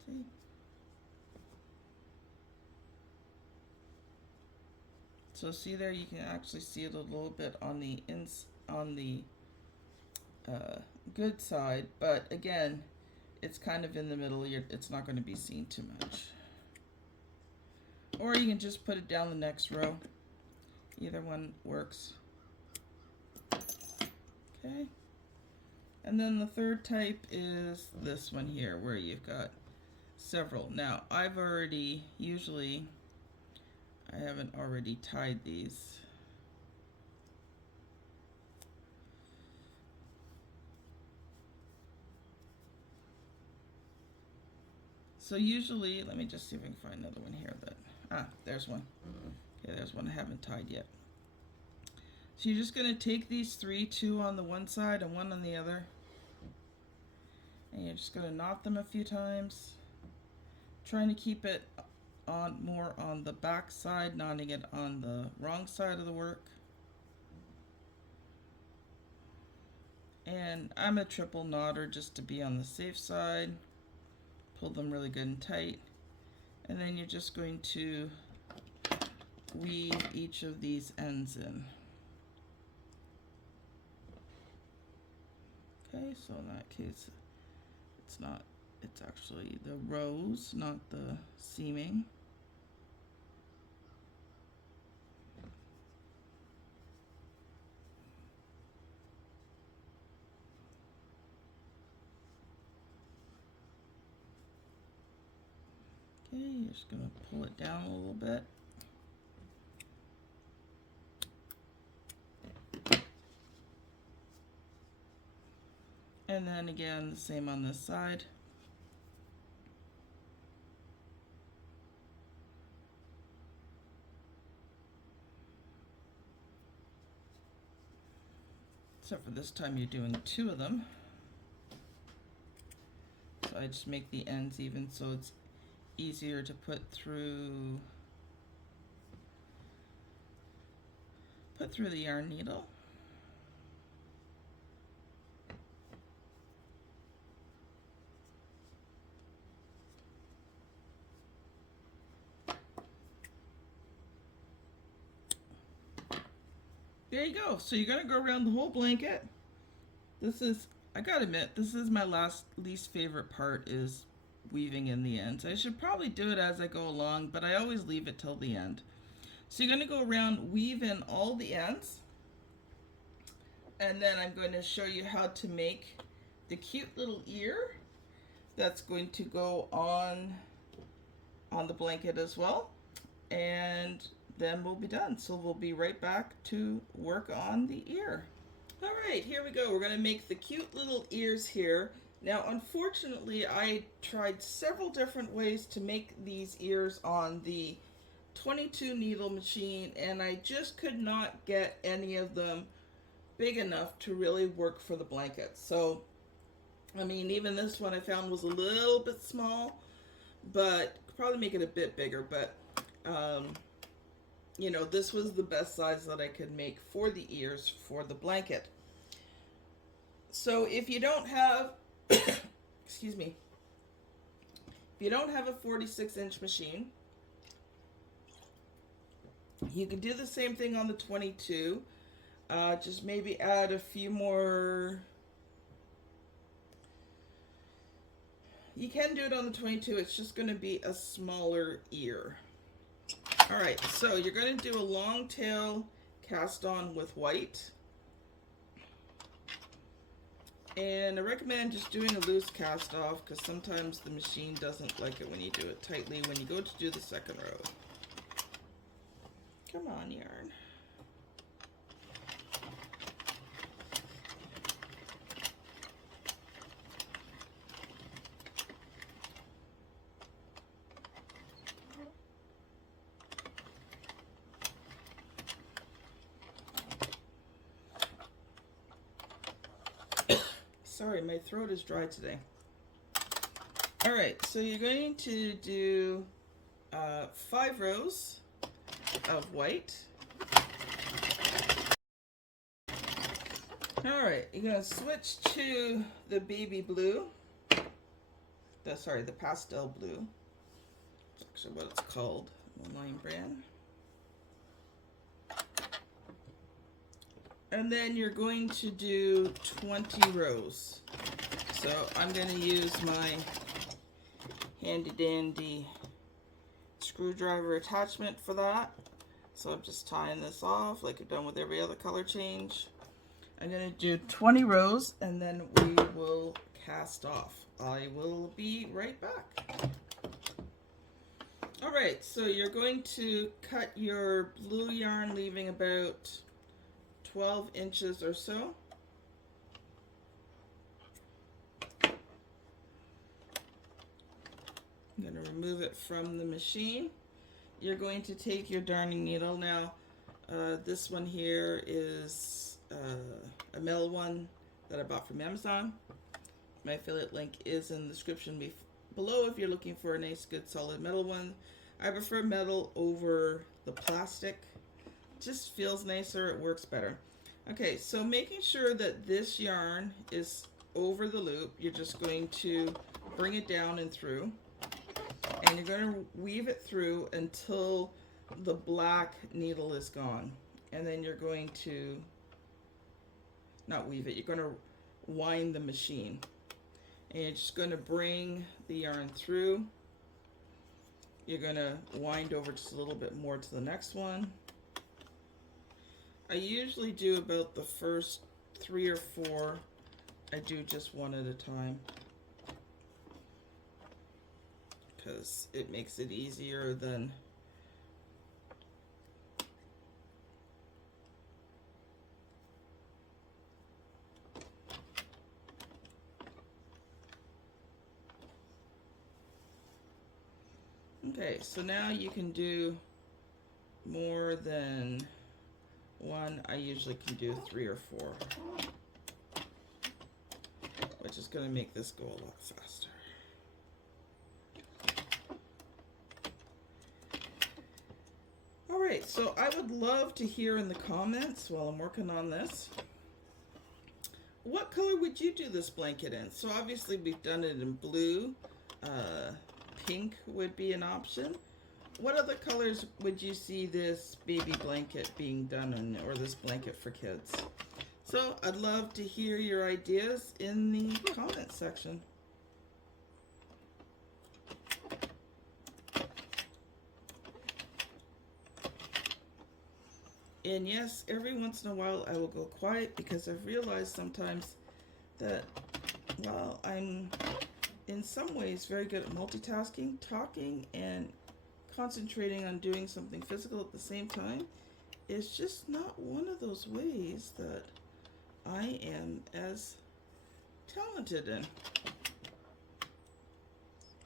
See? So see there, you can actually see it a little bit on the good side, but again, it's kind of in the middle. It's not going to be seen too much. Or you can just put it down the next row. Either one works. Okay. And then the third type is this one here, where you've got several. Now, I haven't already tied these. So usually, let me just see if I can find another one here there's one. Okay, there's one I haven't tied yet. So you're just going to take these three, two on the one side and one on the other, and you're just going to knot them a few times, trying to keep it on more on the back side, knotting it on the wrong side of the work. And I'm a triple knotter just to be on the safe side. Pull them really good and tight, and then you're just going to weave each of these ends in. Okay, so in that case, it's actually the rows, not the seaming. Okay, you're just going to pull it down a little bit. And then again, the same on this side. Except for this time you're doing two of them. So I just make the ends even so it's easier to put through the yarn needle. There you go. So you're going to go around the whole blanket. This is, I gotta admit, this is my least favorite part, is weaving in the ends. I should probably do it as I go along, but I always leave it till the end. So you're going to go around, weave in all the ends, and then I'm going to show you how to make the cute little ear that's going to go on the blanket as well, and then we'll be done. So we'll be right back to work on the ear. All right, here we go. We're going to make the cute little ears here. Now, unfortunately, I tried several different ways to make these ears on the 22 needle machine, and I just could not get any of them big enough to really work for the blanket. So, I mean, even this one I found was a little bit small, but could probably make it a bit bigger. But, you know, this was the best size that I could make for the ears for the blanket. So if you don't have, excuse me, if you don't have a 46-inch machine, You can do the same thing on the 22. Just maybe add a few more. You can do it on the 22. It's just going to be a smaller ear. All right, so you're going to do a long tail cast on with white. And I recommend just doing a loose cast off because sometimes the machine doesn't like it when you do it tightly when you go to do the second row. Come on, yarn. Sorry, my throat is dry today. All right, so you're going to do 5 rows of white. All right, you're going to switch to the baby blue. The pastel blue. That's actually what it's called, the line brand. And then you're going to do 20 rows. So I'm going to use my handy dandy screwdriver attachment for that. So I'm just tying this off like I've done with every other color change. I'm going to do 20 rows and then we will cast off. I will be right back. All right, so you're going to cut your blue yarn, leaving about 12 inches or so. I'm going to remove it from the machine. You're going to take your darning needle. Now, this one here is a metal one that I bought from Amazon. My affiliate link is in the description below if you're looking for a nice, good, solid metal one. I prefer metal over the plastic. Just feels nicer, it works better. Okay, so making sure that this yarn is over the loop, you're just going to bring it down and through, and you're going to weave it through until the black needle is gone. And then you're going to, not weave it, you're going to wind the machine. And you're just going to bring the yarn through. You're going to wind over just a little bit more to the next one. I usually do about the first 3 or 4. I do just one at a time because it makes it easier than okay, so now you can do more than one. I usually can do 3 or 4, which is going to make this go a lot faster. All right, so I would love to hear in the comments while I'm working on this, what color would you do this blanket in? So obviously we've done it in blue. Pink would be an option. What other colors would you see this baby blanket being done in, or this blanket for kids? So I'd love to hear your ideas in the comment section. And yes, every once in a while I will go quiet because I've realized sometimes that while I'm in some ways very good at multitasking, talking and concentrating on doing something physical at the same time is just not one of those ways that I am as talented in.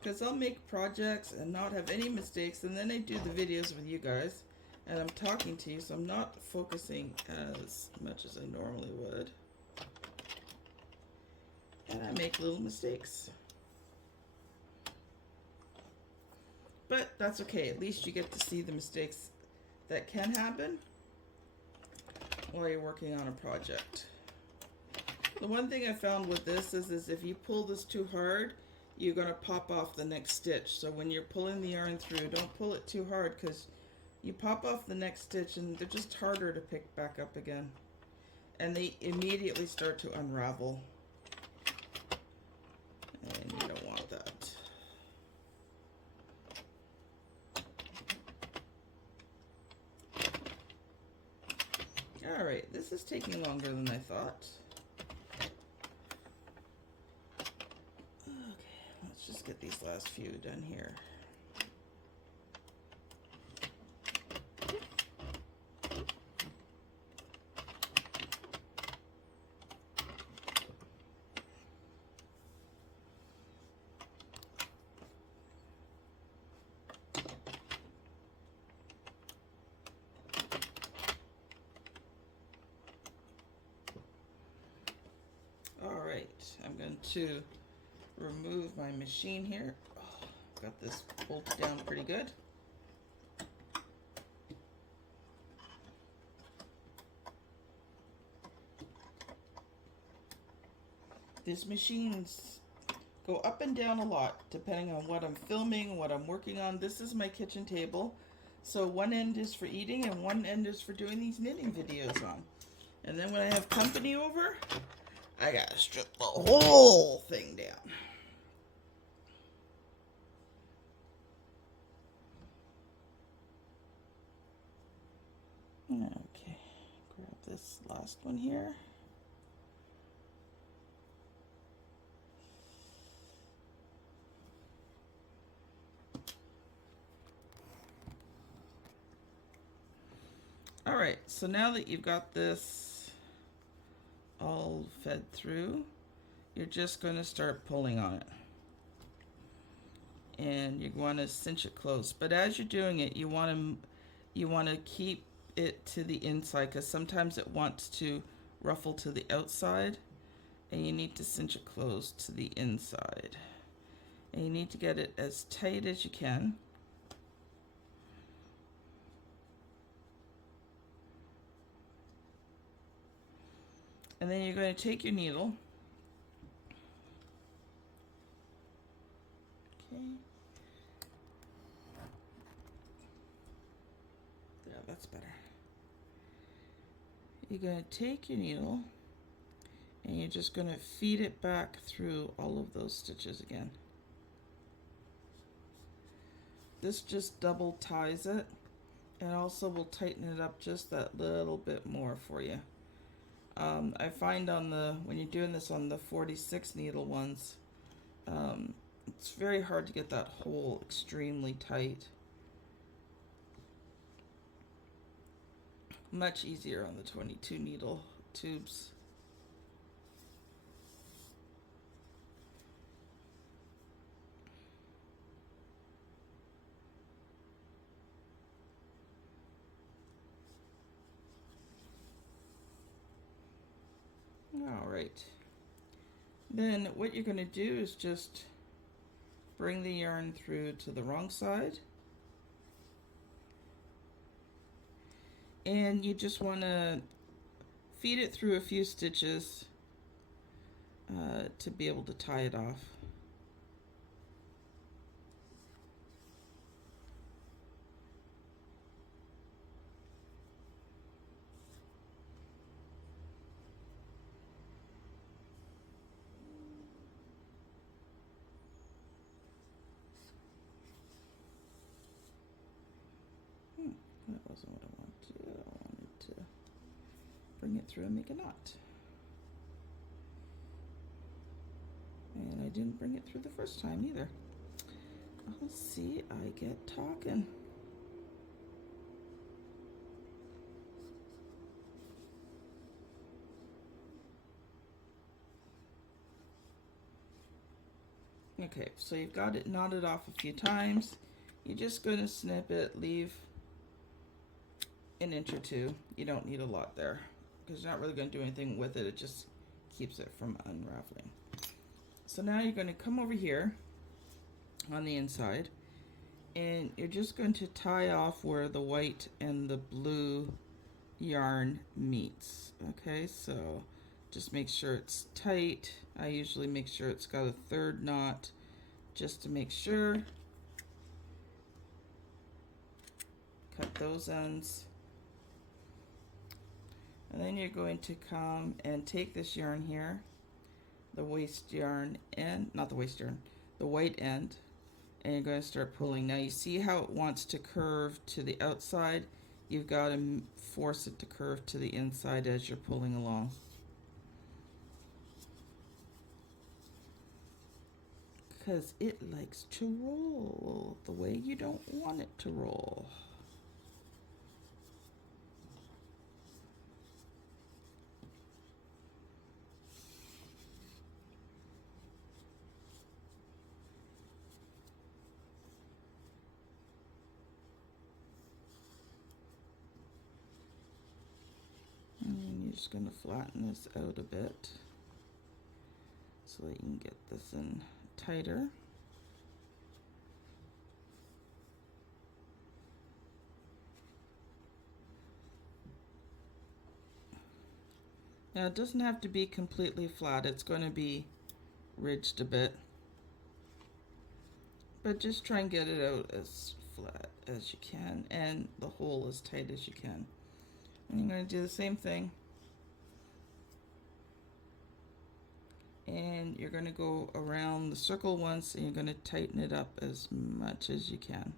Because I'll make projects and not have any mistakes, and then I do the videos with you guys and I'm talking to you, so I'm not focusing as much as I normally would, and I make little mistakes. But that's okay, at least you get to see the mistakes that can happen while you're working on a project. The one thing I found with this is if you pull this too hard, you're going to pop off the next stitch. So when you're pulling the yarn through, don't pull it too hard because You pop off the next stitch and they're just harder to pick back up again. And they immediately start to unravel. And you don't want that. All right, this is taking longer than I thought. Okay, let's just get these last few done here. I'm going to remove my machine here. Oh, got this bolted down pretty good. These machines go up and down a lot depending on what I'm filming, what I'm working on. This is my kitchen table. So one end is for eating and one end is for doing these knitting videos on. And then when I have company over, I gotta strip the whole thing down. Okay, grab this last one here. All right, so now that you've got this all fed through, you're just going to start pulling on it. And you want to cinch it close. But as you're doing it, you want to keep it to the inside, because sometimes it wants to ruffle to the outside, and you need to cinch it close to the inside. And you need to get it as tight as you can. And then you're going to take your needle. Okay. Yeah, that's better. You're going to take your needle and you're just going to feed it back through all of those stitches again. This just double ties it and also will tighten it up just that little bit more for you. I find when you're doing this on the 46 needle ones, it's very hard to get that hole extremely tight. Much easier on the 22 needle tubes. All right, then what you're going to do is just bring the yarn through to the wrong side, and you just want to feed it through a few stitches to be able to tie it off. That wasn't what I wanted to do. I wanted to bring it through and make a knot. And I didn't bring it through the first time either. I'll see, I get talking. Okay, so you've got it knotted off a few times. You're just going to snip it, leave an inch or two. You don't need a lot there because you're not really going to do anything with it. It just keeps it from unraveling. So now you're going to come over here on the inside and you're just going to tie off where the white and the blue yarn meets. Okay, so just make sure it's tight. I usually make sure it's got a third knot just to make sure. cut those ends. And then you're going to come and take this yarn here, the waste yarn, and not the waste yarn, the white end, and you're going to start pulling. Now you see how it wants to curve to the outside? You've got to force it to curve to the inside as you're pulling along. Because it likes to roll the way you don't want it to roll. And you're just going to flatten this out a bit so that you can get this in tighter. Now it doesn't have to be completely flat, it's going to be ridged a bit, but just try and get it out as flat as you can and the hole as tight as you can. And you're going to do the same thing, and you're going to go around the circle once and you're going to tighten it up as much as you can.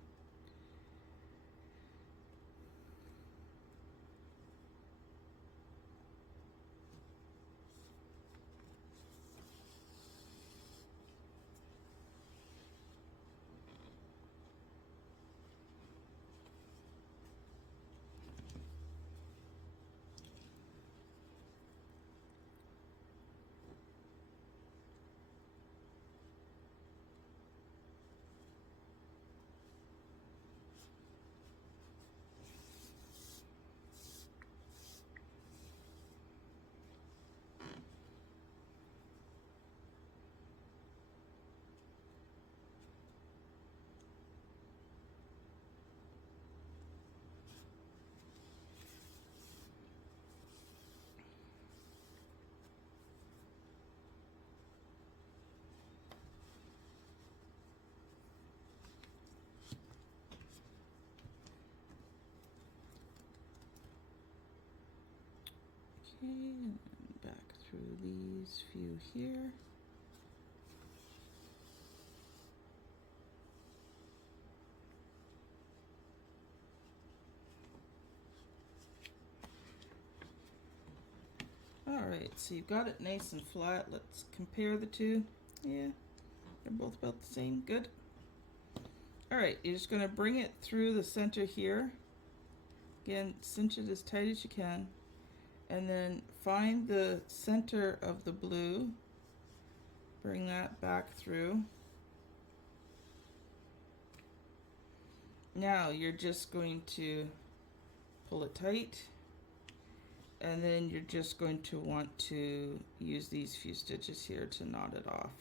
Okay, and then back through these few here. Alright, so you've got it nice and flat. Let's compare the two. Yeah, they're both about the same. Good. Alright, you're just going to bring it through the center here. Again, cinch it as tight as you can. And then find the center of the blue, bring that back through. Now you're just going to pull it tight, and then you're just going to want to use these few stitches here to knot it off.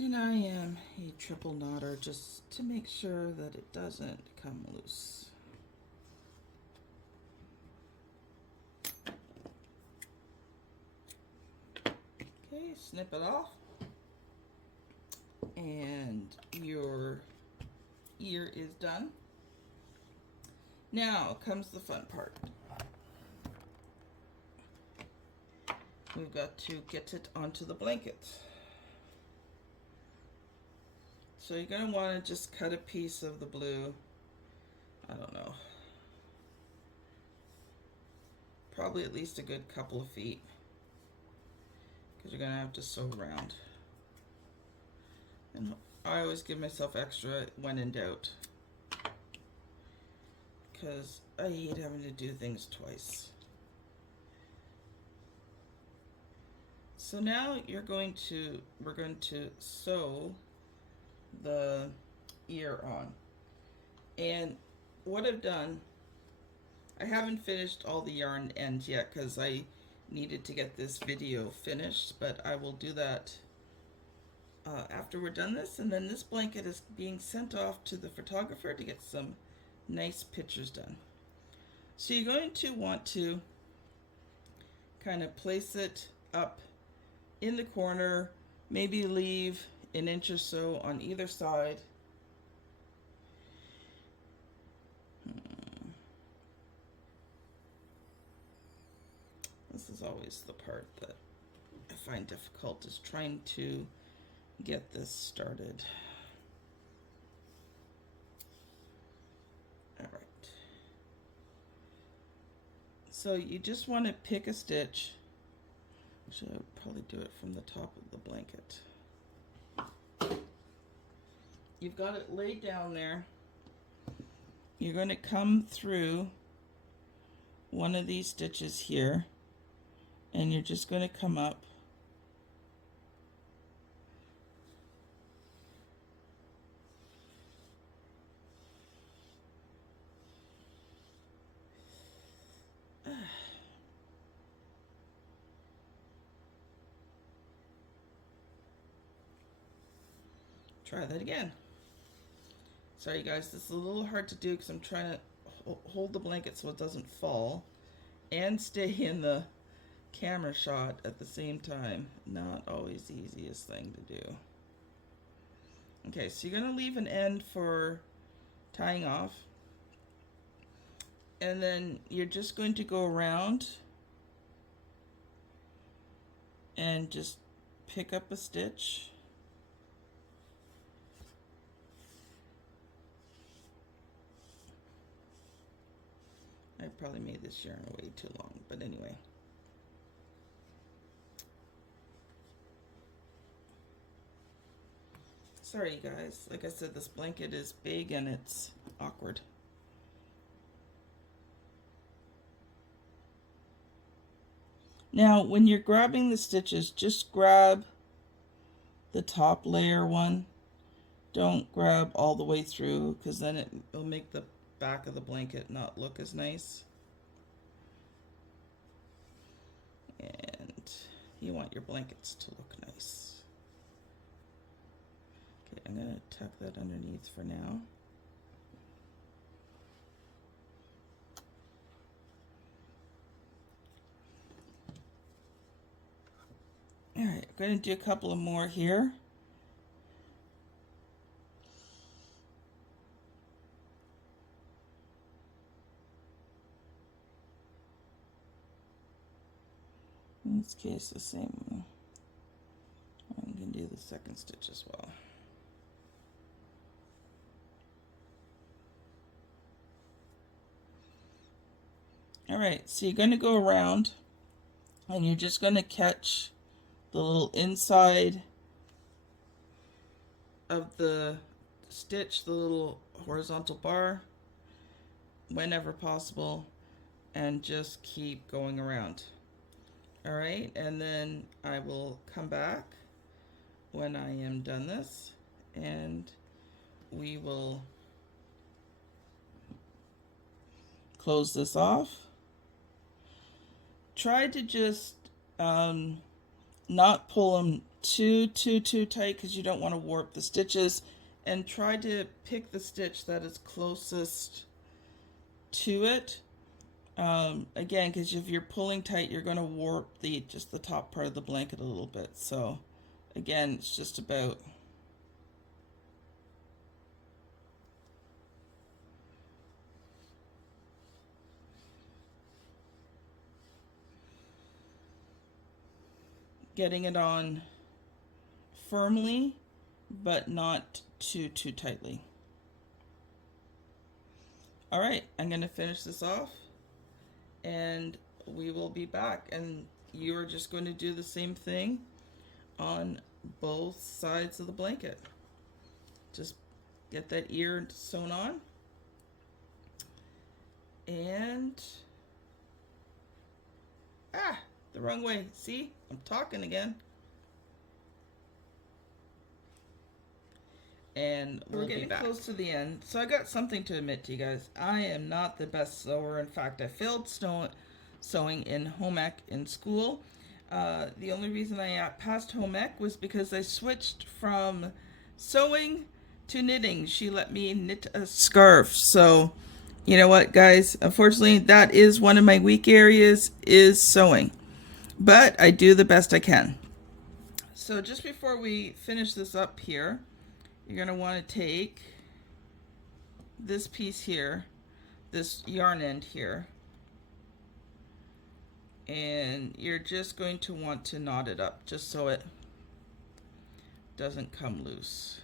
And I am a triple knotter just to make sure that it doesn't come loose. Okay, snip it off. And your ear is done. Now comes the fun part. We've got to get it onto the blanket. So you're going to want to just cut a piece of the blue, I don't know, probably at least a good couple of feet, because you're going to have to sew around. And I always give myself extra when in doubt, because I hate having to do things twice. So now we're going to sew the ear on. And what I've done, I haven't finished all the yarn ends yet because I needed to get this video finished, but I will do that after we're done this. And then this blanket is being sent off to the photographer to get some nice pictures done. So you're going to want to kind of place it up in the corner, maybe leave an inch or so on either side. This is always the part that I find difficult, is trying to get this started. All right. So you just want to pick a stitch. Actually, I would probably do it from the top of the blanket. You've got it laid down there. You're going to come through one of these stitches here, and you're just going to come up try that again. Sorry guys, this is a little hard to do because I'm trying to hold the blanket so it doesn't fall and stay in the camera shot at the same time. Not always the easiest thing to do. Okay, so you're going to leave an end for tying off, and then you're just going to go around and just pick up a stitch. I probably made this yarn way too long, but anyway. Sorry you guys, like I said, this blanket is big and it's awkward. Now when you're grabbing the stitches, just grab the top layer one. Don't grab all the way through, because then it'll make the back of the blanket not look as nice. And you want your blankets to look nice. Okay, I'm going to tuck that underneath for now. All right, I'm going to do a couple of more here. In this case, the same one. I'm going to do the second stitch as well. All right, so you're going to go around and you're just going to catch the little inside of the stitch, the little horizontal bar, whenever possible, and just keep going around. All right, and then I will come back when I am done this, and we will close this off. Try to just not pull them too tight, because you don't want to warp the stitches, and try to pick the stitch that is closest to it. Again, because if you're pulling tight, you're going to warp just the top part of the blanket a little bit. So again, it's just about getting it on firmly, but not too tightly. All right, I'm going to finish this off, and we will be back, and you are just going to do the same thing on both sides of the blanket. Just get that ear sewn on, and the wrong way. See, I'm talking again. And we're getting close to the end. So I got something to admit to you guys. I am not the best sewer. In fact, I failed sewing in home ec in school. The only reason I passed home ec was because I switched from sewing to knitting. She let me knit a scarf. So, you know what, guys? Unfortunately, that is one of my weak areas, is sewing. But I do the best I can. So just before we finish this up here, you're going to want to take this piece here, this yarn end here, and you're just going to want to knot it up just so it doesn't come loose.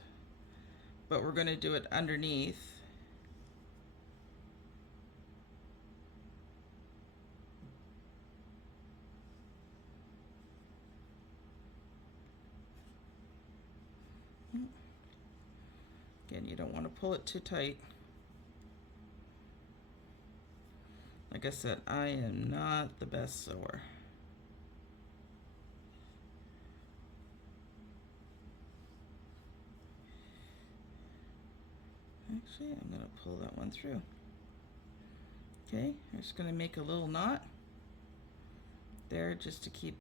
But we're going to do it underneath. Again, you don't want to pull it too tight. Like I said, I am not the best sewer. Actually, I'm going to pull that one through. Okay, I'm just going to make a little knot there just to keep